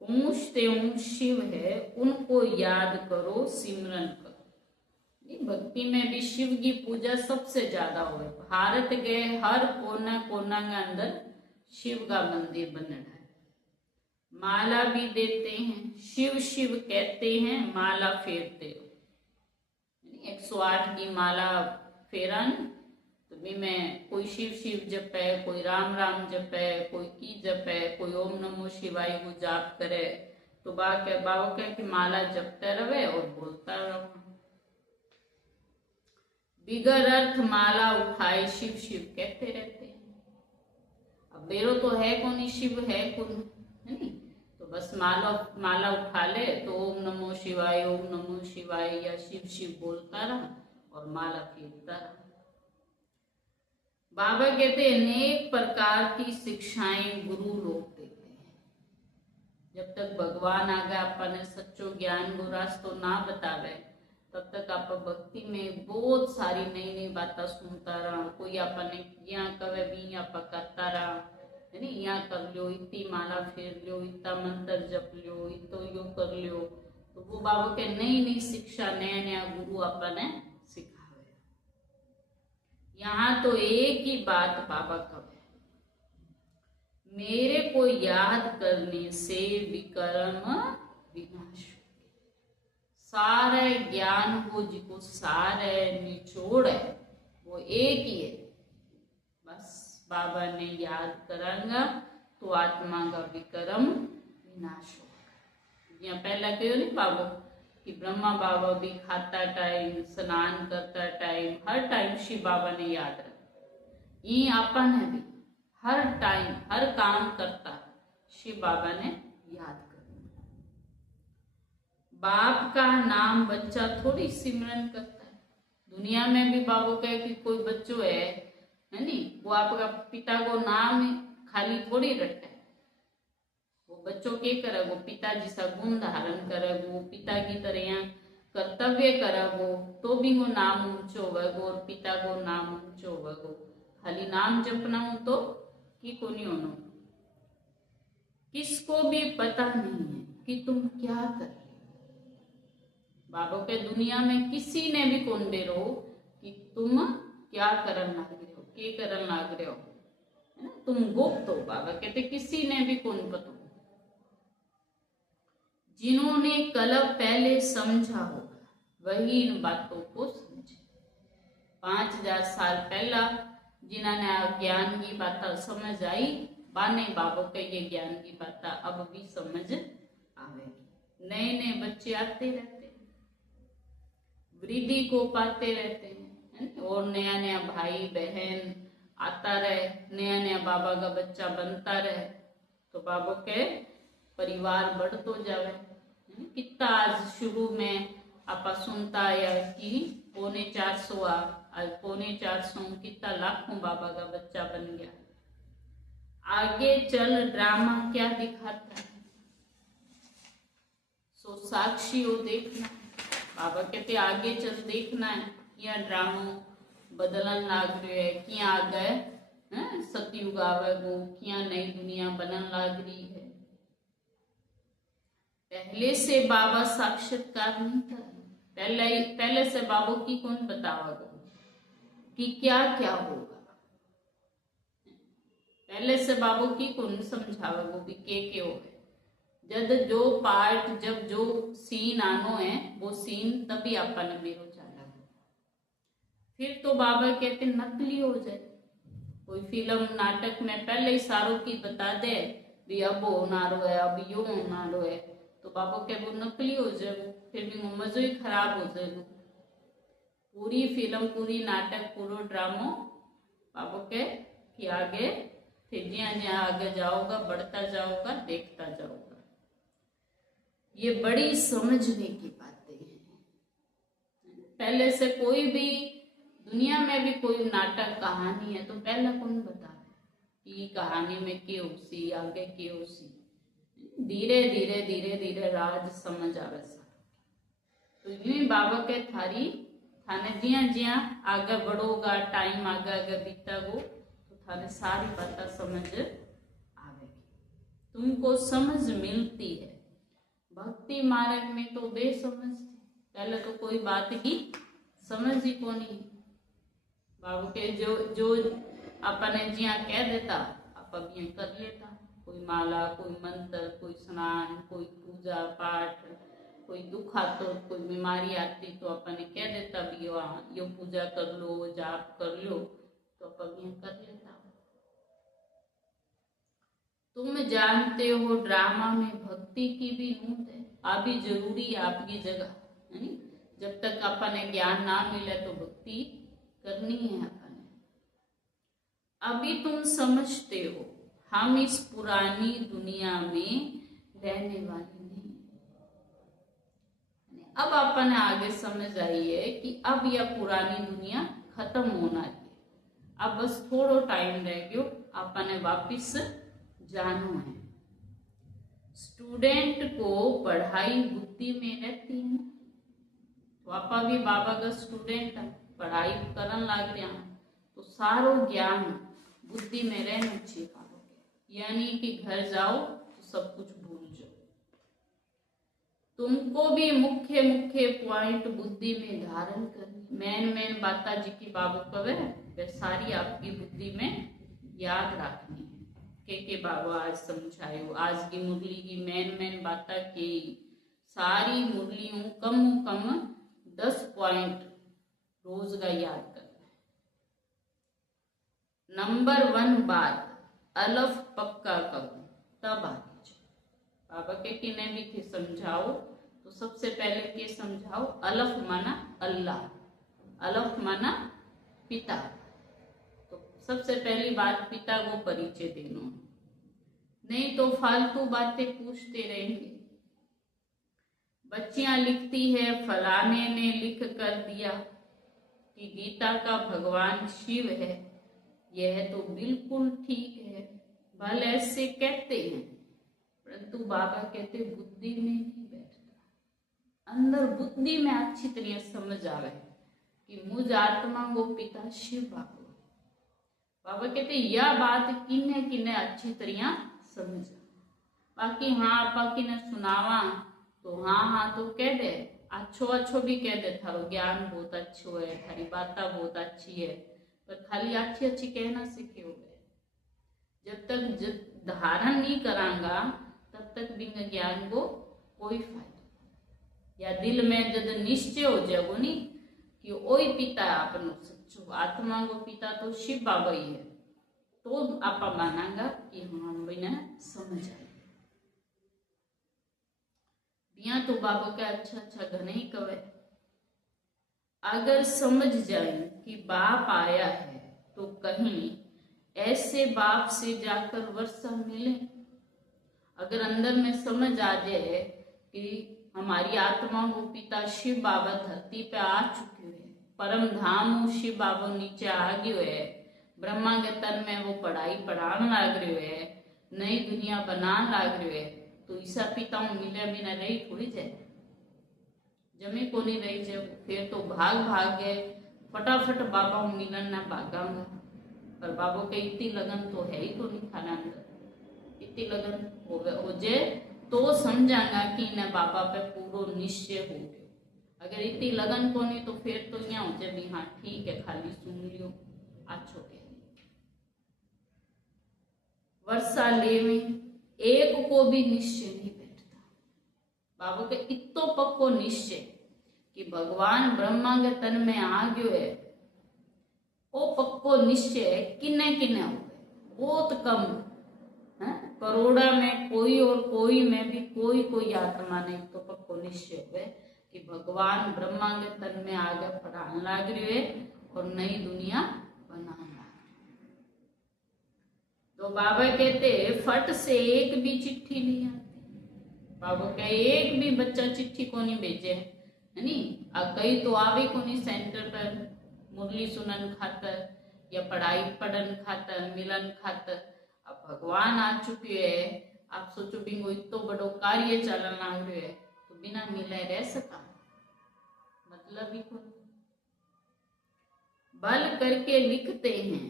ऊंच से ऊंच शिव है, उनको याद करो सिमरन करो। भक्ति में भी शिव की पूजा सबसे ज्यादा हो। भारत के हर कोना कोना के अंदर शिव का मंदिर बना है। माला भी देते हैं, शिव शिव कहते हैं, माला फेरते हो। 108 की माला फेरन तो भी में कोई शिव शिव जपे, कोई राम राम जपे, कोई की जपे, कोई ओम नमो शिवाय को जाप करे, तो बाबा कह कि माला जपते रहे और बोलता रहो। बिगर अर्थ माला उठाए शिव शिव कहते रहते हैं। अब बेरो तो है कौन, शिव है कौन, है नहीं। तो बस माला माला उठा ले तो ओम नमो शिवाय, ओम नमो शिवाय या शिव शिव बोलता रहा और माला फेरता रहा। बाबा कहते हैं अनेक प्रकार की शिक्षाएं गुरु लोग देते हैं। जब तक भगवान आगे आपने सच्चो ज्ञान को रास्तो ना बतावे तब तक आप भक्ति में बहुत सारी नई नई बातें सुनता रहा। कोई आपने यहाँ कवे भी आप करता रहा, है नी, यहाँ कर लो, इतनी माला फेर लो, इतना मंत्र जप लो, इतो यो कर लो। तो वो बाबा के नई नई शिक्षा नया नया गुरु आपने सिखावे। यहाँ तो एक ही बात बाबा कहे, मेरे को याद करने से विकर्म विनाश। सारे ज्ञान को जिको सारे निचोड़ है वो एक ही है। बस बाबा ने याद करांगा तो आत्मा का विकर्म विनाश होगा। यहाँ पहला कहो नहीं बाबा कि ब्रह्मा बाबा भी खाता टाइम, स्नान करता टाइम, हर टाइम शिव बाबा ने याद रखा। ये अपन है भी हर टाइम हर काम करता शिव बाबा ने याद कर। बाप का नाम बच्चा थोड़ी सिमरन करता है। दुनिया में भी बाबू कहे कि कोई बच्चो है नहीं, वो आपका पिता को नाम खाली थोड़ी रटता है। वो बच्चों के करे, वो पिता जैसा गुण धारण करे, वो पिता की तरह कर्तव्य करे, वो तो भी वो नाम ऊंचो होगा और पिता को नाम ऊंचो होगा। खाली नाम जपना हो तो कि को नहीं होना। किसको भी पता नहीं है कि तुम क्या कर। बाबा के दुनिया में किसी ने भी कौन दे रहो कि तुम क्या करन लाग रहे हो, के करन लाग रहे हो, है ना, तुम गुप्त हो। बाबा कहते किसी ने भी कौन पता। जिन्होंने कल पहले समझा होगा वही इन बातों को समझे। 5000 साल पहला जिन्होंने ज्ञान की बात समझ आई, बाने बाबा के ये ज्ञान की बात अब भी समझ आवेगी। नए नए बच्चे आते रहते, वृद्धि को पाते रहते हैं और नया नया भाई बहन आता रहे, नया नया बाबा का बच्चा बनता रहे तो बाबा के परिवार बढ़ तो जावे। कितना आज शुरू में आप सुनता आया कि 450 आज 450 कितना लाखों बाबा का बच्चा बन गया। आगे चल ड्रामा क्या दिखाता है सो साक्षी हो देखना। बाबा कहते आगे चल देखना है क्या ड्रामो बदलन लाग रहे है, क्या आ गए सतयुग आवेगो, क्या नई दुनिया बनन लाग रही है। पहले से बाबा साक्षात्कार नहीं था, पहले से बाबा की कौन बतावेगा कि क्या क्या होगा। पहले से बाबा की कौन समझावेगो भी के हो। जब जो पार्ट जब जो सीन आनो है वो सीन तभी अपन मेरो चाला। फिर तो बाबा कहते नकली हो जाए। कोई फिल्म नाटक में पहले ही सारों की बता दे भी अब होना रो है, अब यो होना रो है, तो बाबा के वो नकली हो जाए, फिर भी वो मजो ही खराब हो जाए। पूरी फिल्म पूरी नाटक पूरा ड्रामो बाबा के कि आगे फिर ज्या ज्या आगे जाओगा बढ़ता जाओगा देखता जाओगा। ये बड़ी समझने की बातें हैं। पहले से कोई भी दुनिया में भी कोई नाटक कहानी है तो पहला कौन बतावे कि कहानी में क्यों सी आगे क्यों सी। धीरे धीरे धीरे धीरे राज समझ आवे सा। तो यूं ही बाबा के थारी थाने जिया जिया आगे बढ़ोगा, टाइम आगे आगे बीतागो तो थाने सारी बातें समझ आवेगी, तुमको समझ मिलती है। भक्ति मार्ग में तो बेसमझ थी, पहले तो कोई बात की समझ ही को नहीं। बाबू के जो अपने जिया कह देता आप अब ये कर लेता। कोई माला, कोई मंत्र, कोई स्नान, कोई पूजा पाठ, कोई दुख आतो, कोई बीमारी आती तो अपने कह देता भी यो पूजा कर लो, जाप कर लो, तो अपन ये कर लेता। तुम जानते हो ड्रामा में भक्ति की भी नूत है, अभी जरूरी है आपकी जगह, है नी? जब तक अपने ज्ञान ना मिले तो भक्ति करनी है अपने। अभी तुम समझते हो हम इस पुरानी दुनिया में रहने वाले नहीं। अब अपन आगे समझ आई है कि अब यह पुरानी दुनिया खत्म होना है। अब बस थोड़ो टाइम रह गयो, अपन वापिस जानो है। स्टूडेंट को पढ़ाई बुद्धि में रहती है, तो आपा भी बाबा का स्टूडेंट पढ़ाई करन लाग रहा, तो सारो ज्ञान बुद्धि में रहना चाहिए। यानी कि घर जाओ तो सब कुछ भूल जाओ। तुमको भी मुख्य मुख्य पॉइंट बुद्धि में धारण करनी, मेन बाता जी की बाबू कवे वे सारी आपकी बुद्धि में याद रखनी है। के बाबा आज समझायो, आज की मुरली की मेन बाता की सारी मुरलियों कम 10 पॉइंट रोज का याद करना है। नंबर 1 बात, अलफ पक्का करो तब आगे। बाबा के किने भी थे समझाओ तो सबसे पहले के समझाओ, अलफ माना अल्लाह, अलफ माना पिता। तो सबसे पहली बात पिता को परिचय देना, नहीं तो फालतू बातें पूछते रहेंगे। बच्चियां लिखती है फलाने ने लिख कर दिया कि गीता का भगवान शिव है, यह तो बिल्कुल ठीक है, भले ऐसे कहते हैं, परंतु बाबा कहते बुद्धि में नहीं बैठता। अंदर बुद्धि में अच्छी तरह समझ आवे कि मुझ आत्मा को पिता शिव बाबा। बाबा कहते यह बात किन्ने किन्ने अच्छी तरह समझ। बाकी हाँ आपा किन्ने सुनावा तो हाँ तो कह दे, अच्छो भी कह दे, थारो ज्ञान बहुत अच्छो है, थारी बाता बहुत अच्छी है, पर खाली अच्छी कहना सीखे हो गए। जब तक धारण नहीं करांगा तब तक बिना ज्ञान को कोई फायदा। या दिल में जब निश्चय हो जाएगो नहीं कि ओई पिता आपनो सच्चो आत्मा को पिता तो शिव बाबा ही है, तो आपा मानांगा कि हाँ बिना समझ आए। बिया तो बाबा का अच्छा घने ही कवे, अगर समझ जाए कि बाप आया है तो कहीं ऐसे बाप से जाकर वर्षा मिले। अगर अंदर में समझ आ जाए कि हमारी आत्मा वो पिता शिव बाबा धरती पे आ चुके हैं, परम धाम शिव बाबा नीचे आ गयो है, ब्रह्मा के तन में वो पढ़ाई पढ़ाने लाग रहे है, नई दुनिया बनाने लाग रहे है, तो ईसा पिता मिले बिना रही थोड़ी जाए, जमी को नहीं रही जाए। फिर तो भाग गए फटाफट बाबा मिलन ना भागांगा। पर बाबो के इतनी लगन तो है ही तो नहीं खाना अंदर, इतनी लगन हो जे तो समझांगा कि न बाबा पे पूरो निश्चय हो गयो। अगर इतनी लगन को नहीं तो फिर तो यहाँ हो जाए भी हाँ ठीक है खाली सुन लियो अच्छो के। वर्षा ले में एक को भी निश्चय नहीं बैठता। बाबा के इतो पक्को निश्चय कि भगवान ब्रह्मा के तन में आ गयो है, वो पक्को निश्चय किन्ने किन्ने हो गए, बहुत कम है, करोड़ा में कोई और कोई में भी कोई आत्मा नहीं तो पक्को निश्चय हो गए कि भगवान ब्रह्मा के तन में आगे पढ़ाने लाग रहे है और नई दुनिया बनाने लाग रहे। तो बाबा कहते फट से एक भी चिट्ठी नहीं आती। बाबा का एक भी बच्चा चिट्ठी को नहीं भेजे है नी, कई तो आवे को नहीं सेंटर पर मुरली सुनन खातर या पढ़ाई पढ़न खातर मिलन खातर। अब भगवान आ चुके है, आप सोचो बिंगो इतो बड़ो कार्य चलन लाग रहे है तो बिना मिले रह सका, मतलब ही कोई। बल करके लिखते हैं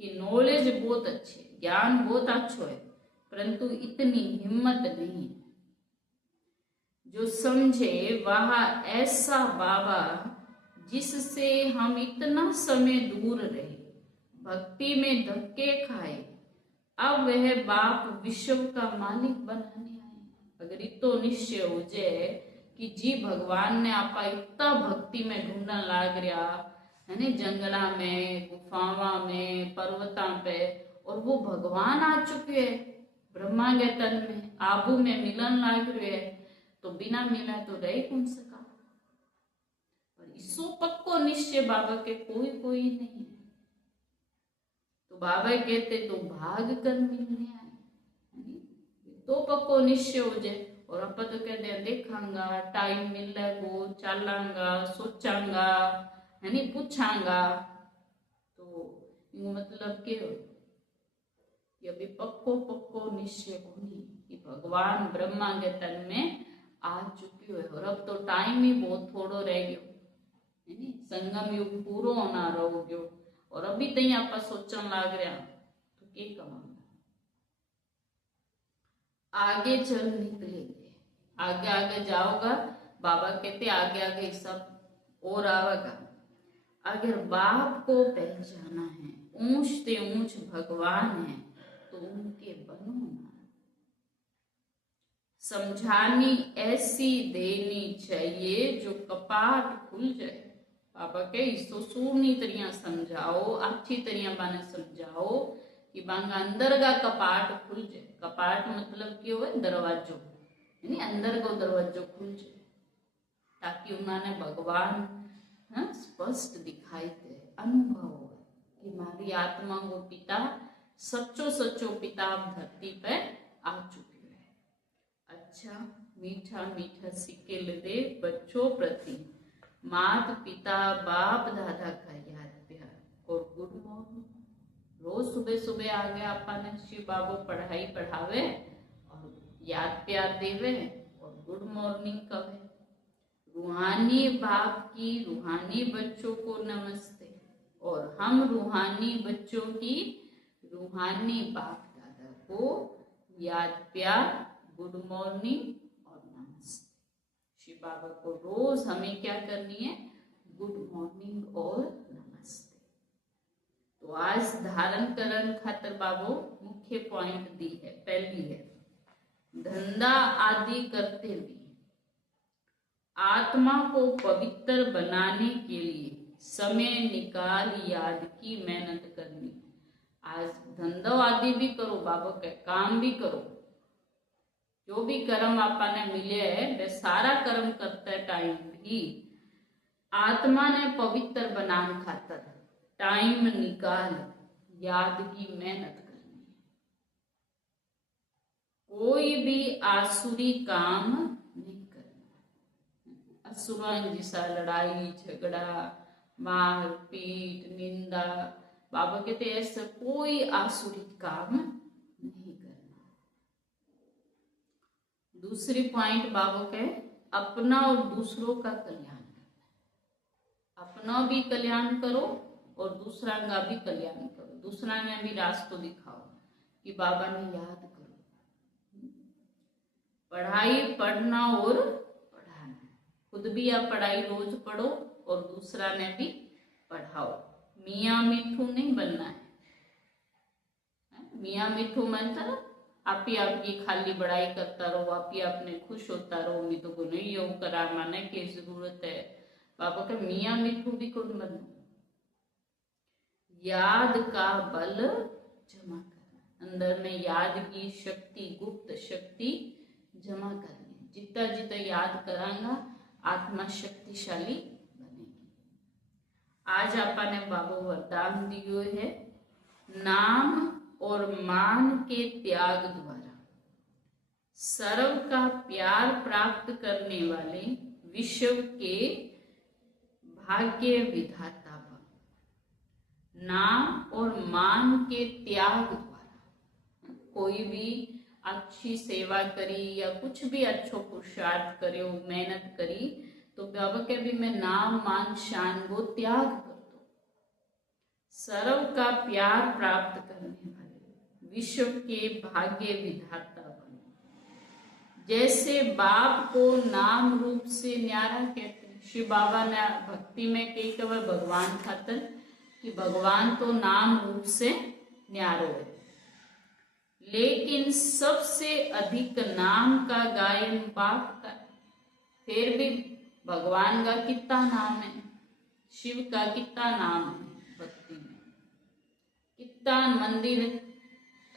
कि नॉलेज बहुत अच्छे, ज्ञान बहुत अच्छो है, परंतु इतनी हिम्मत नहीं। जो समझे वह ऐसा बाबा जिससे हम इतना समय दूर रहे, भक्ति में धक्के खाए, अब वह बाप विश्व का मालिक बनाने आए। अगर इतो निश्चय हो जाए कि जी भगवान ने आपा इतना भक्ति में ढूंढने लाग रहा है ना, जंगला में गुफावा में पर्वता पे, और वो भगवान आ चुके हैं ब्रह्मा के तन में, आबू में मिलन लाग रहे है, तो बिना मिला तो रह कौन सका। पर इसो पक्को निश्चय बाबा के कोई नहीं है। तो तो बाबा कहते तो भाग कर मिलने आए, तो पक्को निश्चय हो जाए। और अपन तो कहते हैं देखांगा, टाइम मिलेगो, चालांगा, सोचांगा, है नी, पूछांगा। तो यो मतलब के कि अभी पक्को पक्को निश्चय कोनी कि भगवान ब्रह्मा के तन में आ चुकी है। और अब तो टाइम ही बहुत थोड़ो रह गयो, है नी, संगम युग पूरो होना रहो गयो। और अभी तई आप सोचन लाग रहा तो के कमांगा, आगे चल निकलेंगे, आगे आगे जाओगा। बाबा कहते आगे आगे सब और आवेगा। अगर बाप को पहचाना है, ऊंच से ऊंच भगवान है, तो उनके बनो ना। समझानी ऐसी देनी चाहिए जो कपाट खुल जाए। बाबा के इसो सूरनी तरिया समझाओ, अच्छी तरिया बाने समझाओ कि बांगा अंदर का कपाट खुल जाए। कपाट मतलब क्या हो, दरवाजो, यानी अंदर को दरवाजो खुल जाए, ताकि उन्होंने भगवान स्पष्ट दिखाई दे, अनुभव हो कि मारी आत्मा वो पिता सच्चो सच्चो पिता धरती पे आ चुके है। अच्छा मीठा मीठा सिक्के दे बच्चों प्रति माता पिता बाप दादा का याद प्यार और गुड मॉर्निंग। रोज सुबह सुबह आ गया अपने शिव बाबू पढ़ाई पढ़ावे और याद प्यार देवे और गुड मॉर्निंग कहे। रूहानी बाप की रूहानी बच्चों को नमस्ते, और हम रूहानी बच्चों की रूहानी बाप दादा को याद प्यार, गुड मॉर्निंग और नमस्ते। शिव बाबा को रोज हमें क्या करनी है, गुड मॉर्निंग और नमस्ते। तो आज धारण करण खातर बाबू मुख्य पॉइंट दी है। पहली है धंधा आदि करते भी आत्मा को पवित्र बनाने के लिए समय निकाल याद की मेहनत करनी। आज धंधो आदि भी करो, बाबा के काम भी करो, जो भी कर्म आपने मिले है वे सारा कर्म करते टाइम भी आत्मा ने पवित्र बनाने खातर टाइम निकाल याद की मेहनत करनी। कोई भी आसुरी काम नहीं करना। असुरों जैसा लड़ाई झगड़ा मार पीट निंदा, बाबा कहते ऐसा कोई आसुरी काम नहीं करना। दूसरी पॉइंट बाबा के अपना और दूसरों का कल्याण करना। अपना भी कल्याण करो और दूसरा का भी कल्याण करो, दूसरा ने भी रास्ता दिखाओ कि बाबा ने याद करो। पढ़ाई पढ़ना और पढ़ाना, खुद भी आप पढ़ाई रोज पढ़ो और दूसरा ने भी पढ़ाओ। मियाँ मिठू नहीं बनना है। मियाँ मिठू मतलब आप ही आपकी खाली बड़ाई करता रहो, आप ही आपने खुश होता रहो, मैं तो को नहीं योग करा माने की जरूरत है। बाबा का मियाँ मिठू भी कौन बनना, याद का बल जमा करना, अंदर में याद की शक्ति, गुप्त शक्ति जमा करनी। जितना जितना याद करांगा आत्मा शक्तिशाली बनेगी। आज आपने बाबू वरदान दियो है, नाम और मान के त्याग द्वारा सर्व का प्यार प्राप्त करने वाले विश्व के भाग्य विधाता बन। नाम और मान के त्याग द्वारा कोई भी अच्छी सेवा करी या कुछ भी अच्छो पुरुषार्थ करे, मेहनत करी, तो बाबा के भी मैं नाम मान शान वो त्याग कर दो। सर्व का प्यार प्राप्त करने वाले विश्व के भाग्य विधाता बनो। जैसे बाप को नाम रूप से न्यारा कहते हैं, शिव बाबा ने भक्ति में कही कहा भगवान खातर कि भगवान तो नाम रूप से न्यारो है, लेकिन सबसे अधिक नाम का गायन बाप का। फिर भी भगवान का कितना नाम है, शिव का कितना नाम है, भक्ति में कितना मंदिर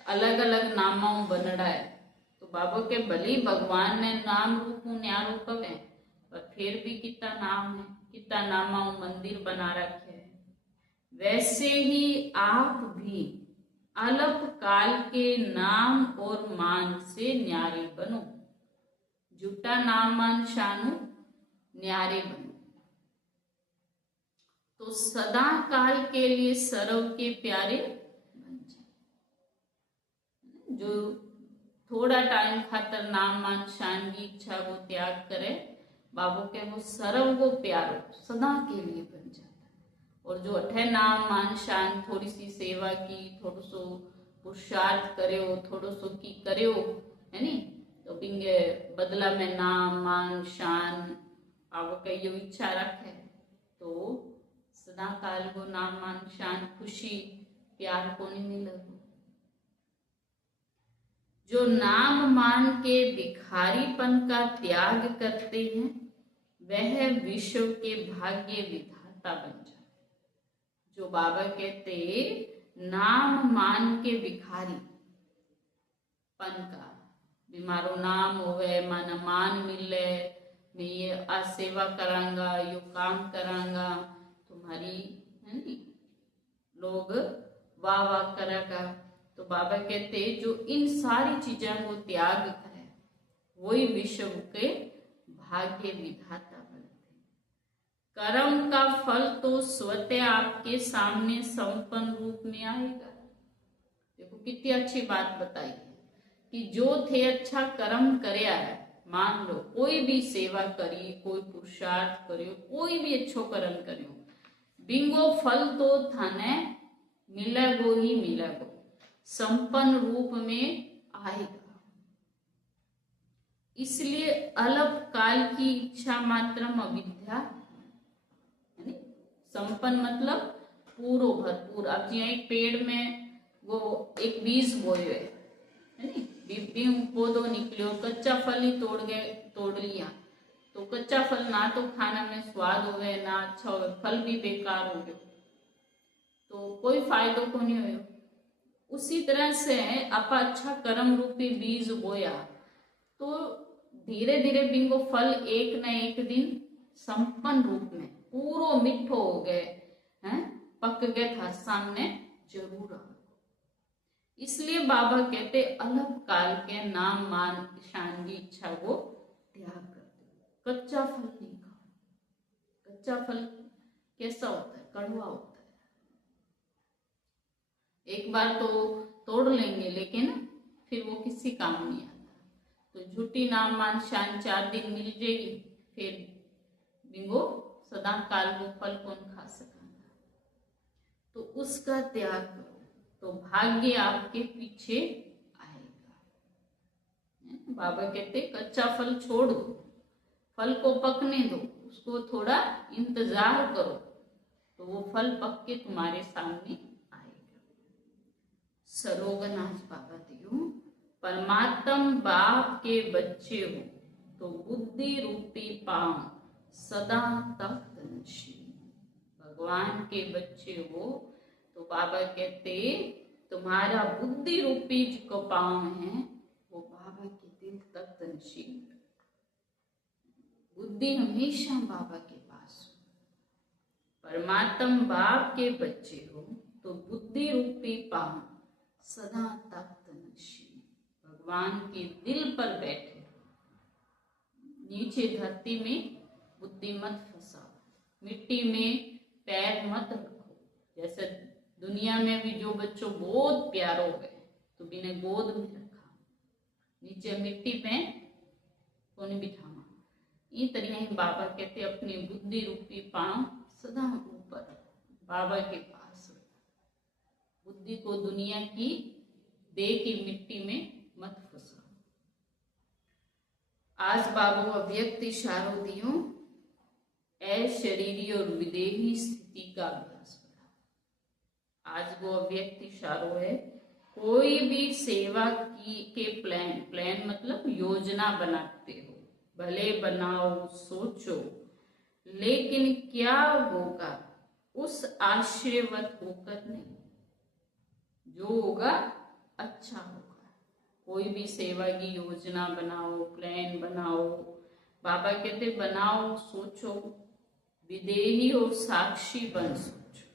अलग अलग नामों बनड़ा है। तो बाबा के भली भगवान ने नाम रूप न्यारो कवे, पर फिर भी कितना नाम है, कितना नामा मंदिर बना रखे है। वैसे ही आप भी अल्प काल के नाम और मान से न्यारे बनो। झूठा नाम मान शानु न्यारे बनो। तो सदा काल के लिए सरव के प्यारे बन जाए। जो थोड़ा टाइम खातर नाम मान शान की इच्छा को त्याग करे, बाबू के वो सरव को प्यारो सदा के लिए बन जाता। और जो अठे नाम मान शान थोड़ी सी सेवा की, थोड़ो सो पुरुषार्थ करो, थोड़ो सो की करो, है नी, तो बिंगे बदला में नाम मान शान बाबू के यो इच्छा रखे, तो सदा काल को नाम मान शान खुशी प्यार को नहीं मिलेगा। जो नाम मान के भिखारीपन का त्याग करते हैं वह विश्व के भाग्य विधाता बन जाते। जो बाबा कहते नाम मान के भिखारी पन का, बीमारो नाम होवे, मन मान मिले, मैं ये आज सेवा करांगा, यो काम करांगा, तुम्हारी है नी, लोग वाह वाह करेगा। तो बाबा कहते जो इन सारी चीजों को त्याग करे वही विश्व के भाग्य विधाता बनते। कर्म का फल तो स्वतः आपके सामने संपन्न रूप में आएगा। देखो कितनी अच्छी बात बताई है कि जो थे अच्छा कर्म करया है, मान लो कोई भी सेवा करी, कोई पुरुषार्थ करियो, कोई भी अच्छो कर्म करियो, बिंगो फल तो थाने मिलेगो ही मिलेगो, संपन्न रूप में आएगा। इसलिए अल्प काल की इच्छा मात्रम अविद्या, संपन्न मतलब पूरो भरपूर। अब जी एक पेड़ में वो एक बीज बोए है नी, पौधो निकलियो, कच्चा फल ही तोड़ लिया, तो कच्चा फल ना तो खाने में स्वाद होवे ना अच्छा होवे, फल भी बेकार हो गयो, तो कोई फायदो को नहीं होयो। उसी तरह से आप अच्छा कर्म रूपी बीज बोया तो धीरे धीरे बिंगो फल एक न एक दिन संपन्न रूप में पूरो मिठो हो गए हैं, पक गए था सामने जरूर आ। इसलिए बाबा कहते अल्प काल के नाम मान शान की इच्छा को त्याग कर दो, कच्चा फल नहीं खाओ। कच्चा फल कैसा होता है? कड़वा होता है। एक बार तो तोड़ लेंगे लेकिन फिर वो किसी काम नहीं आता। तो झूठी नाम मान शान 4 दिन मिल जाएगी, फिर बिंगो सदा काल वो फल कौन खा सकेगा। तो उसका त्याग करो तो भाग्य आपके पीछे आएगा। बाबा कहते कच्चा फल छोड़ दो, फल को पकने दो, उसको थोड़ा इंतजार करो तो वो फल पक के तुम्हारे सामने आएगा। सलोगन आज बाबा दियो, परमात्म बाप के बच्चे हो तो बुद्धि रूपी पांव सदा तक तनशी। भगवान के बच्चे हो तो बाबा कहते तुम्हारा बुद्धि रूपी जो पांव है वो बाबा के दिल तक तनशील। बुद्धि हमेशा बाबा के पास हो। परमात्म बाप के बच्चे हो तो बुद्धि रूपी पांव सदा तक तनशील। भगवान के दिल पर बैठे, नीचे धरती में बुद्धि मत फंसाओ, मिट्टी में पैर मत रखो। जैसे दुनिया में भी जो बच्चों बहुत प्यारो है तो बिना गोद में रखा, नीचे मिट्टी पे कौन बिठाना। ये तरह ही बाबा कहते अपनी बुद्धि रूपी पांव सदा ऊपर बाबा के पास रखो। बुद्धि को दुनिया की देह की मिट्टी में मत फंसाओ। आज बाबू अव्यक्त इशारो दियो, शरीरी और विदेही स्थिति का अभ्यास करा। आज वो अव्यक्त इशारो है, कोई भी सेवा की के प्लान मतलब योजना बनाते हो, भले बनाओ सोचो, लेकिन क्या होगा उस आश्चर्यवत होकर नहीं, जो होगा अच्छा होगा। कोई भी सेवा की योजना बनाओ, प्लान बनाओ, बाबा कहते बनाओ सोचो, विदेही और साक्षी बन सोचो।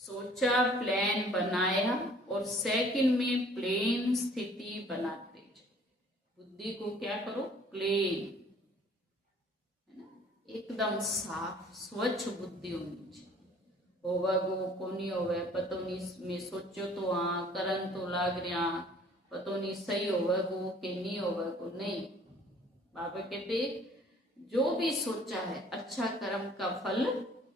सोचा, प्लान बनाया और सेकंड में प्लेन स्थिति बनाते जाओ। बुद्धि को क्या करो, प्लेन, है ना, एकदम साफ स्वच्छ बुद्धि होनी चाहिए। होवे वो कोनी होवे, पतो नहीं मैं सोचो तो हाँ करन तो लाग रहा, पतो नहीं सही होवे वो के नहीं होवे को, नहीं। बाबा कहते जो भी सोचा है अच्छा कर्म का फल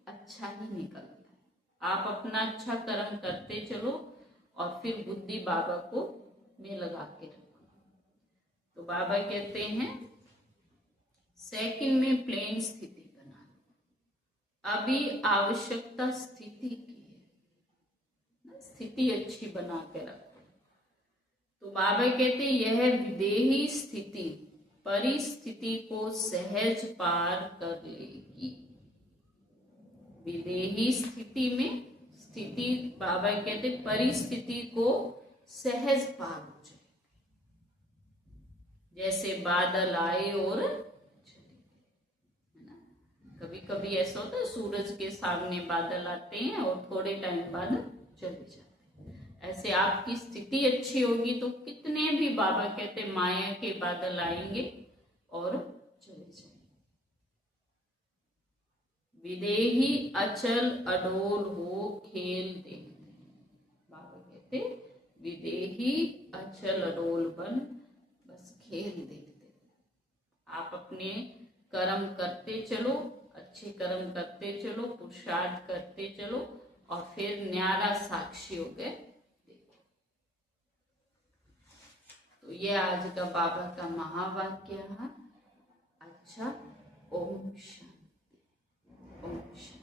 अच्छा ही निकलता है। आप अपना अच्छा कर्म करते चलो और फिर बुद्धि बाबा को में लगा के रखो। तो बाबा कहते हैं सेकंड में प्लेन स्थिति बना। अभी आवश्यकता स्थिति की है, स्थिति अच्छी बना के रखो। तो बाबा कहते यह विदेही स्थिति परिस्थिति को सहज पार कर लेगी। विदेही स्थिति में स्थिति बाबा कहते परिस्थिति को सहज पार हो जाए। जैसे बादल आए और चले, है ना। कभी कभी ऐसा होता है सूरज के सामने बादल आते हैं और थोड़े टाइम बाद चले जाते हैं। ऐसे आपकी स्थिति अच्छी होगी तो कितने भी बाबा कहते माया के बादल आएंगे और चले जाएंगे। विदेही अचल अडोल हो खेल देखते, बाबा कहते विदेही अचल अडोल बन बस खेल देखते। आप अपने कर्म करते चलो, अच्छे कर्म करते चलो, पुरुषार्थ करते चलो और फिर न्यारा साक्षी हो गए। तो ये आज का बाबा का महावाक्य है। अच्छा, ओम शांति, ओम शांति।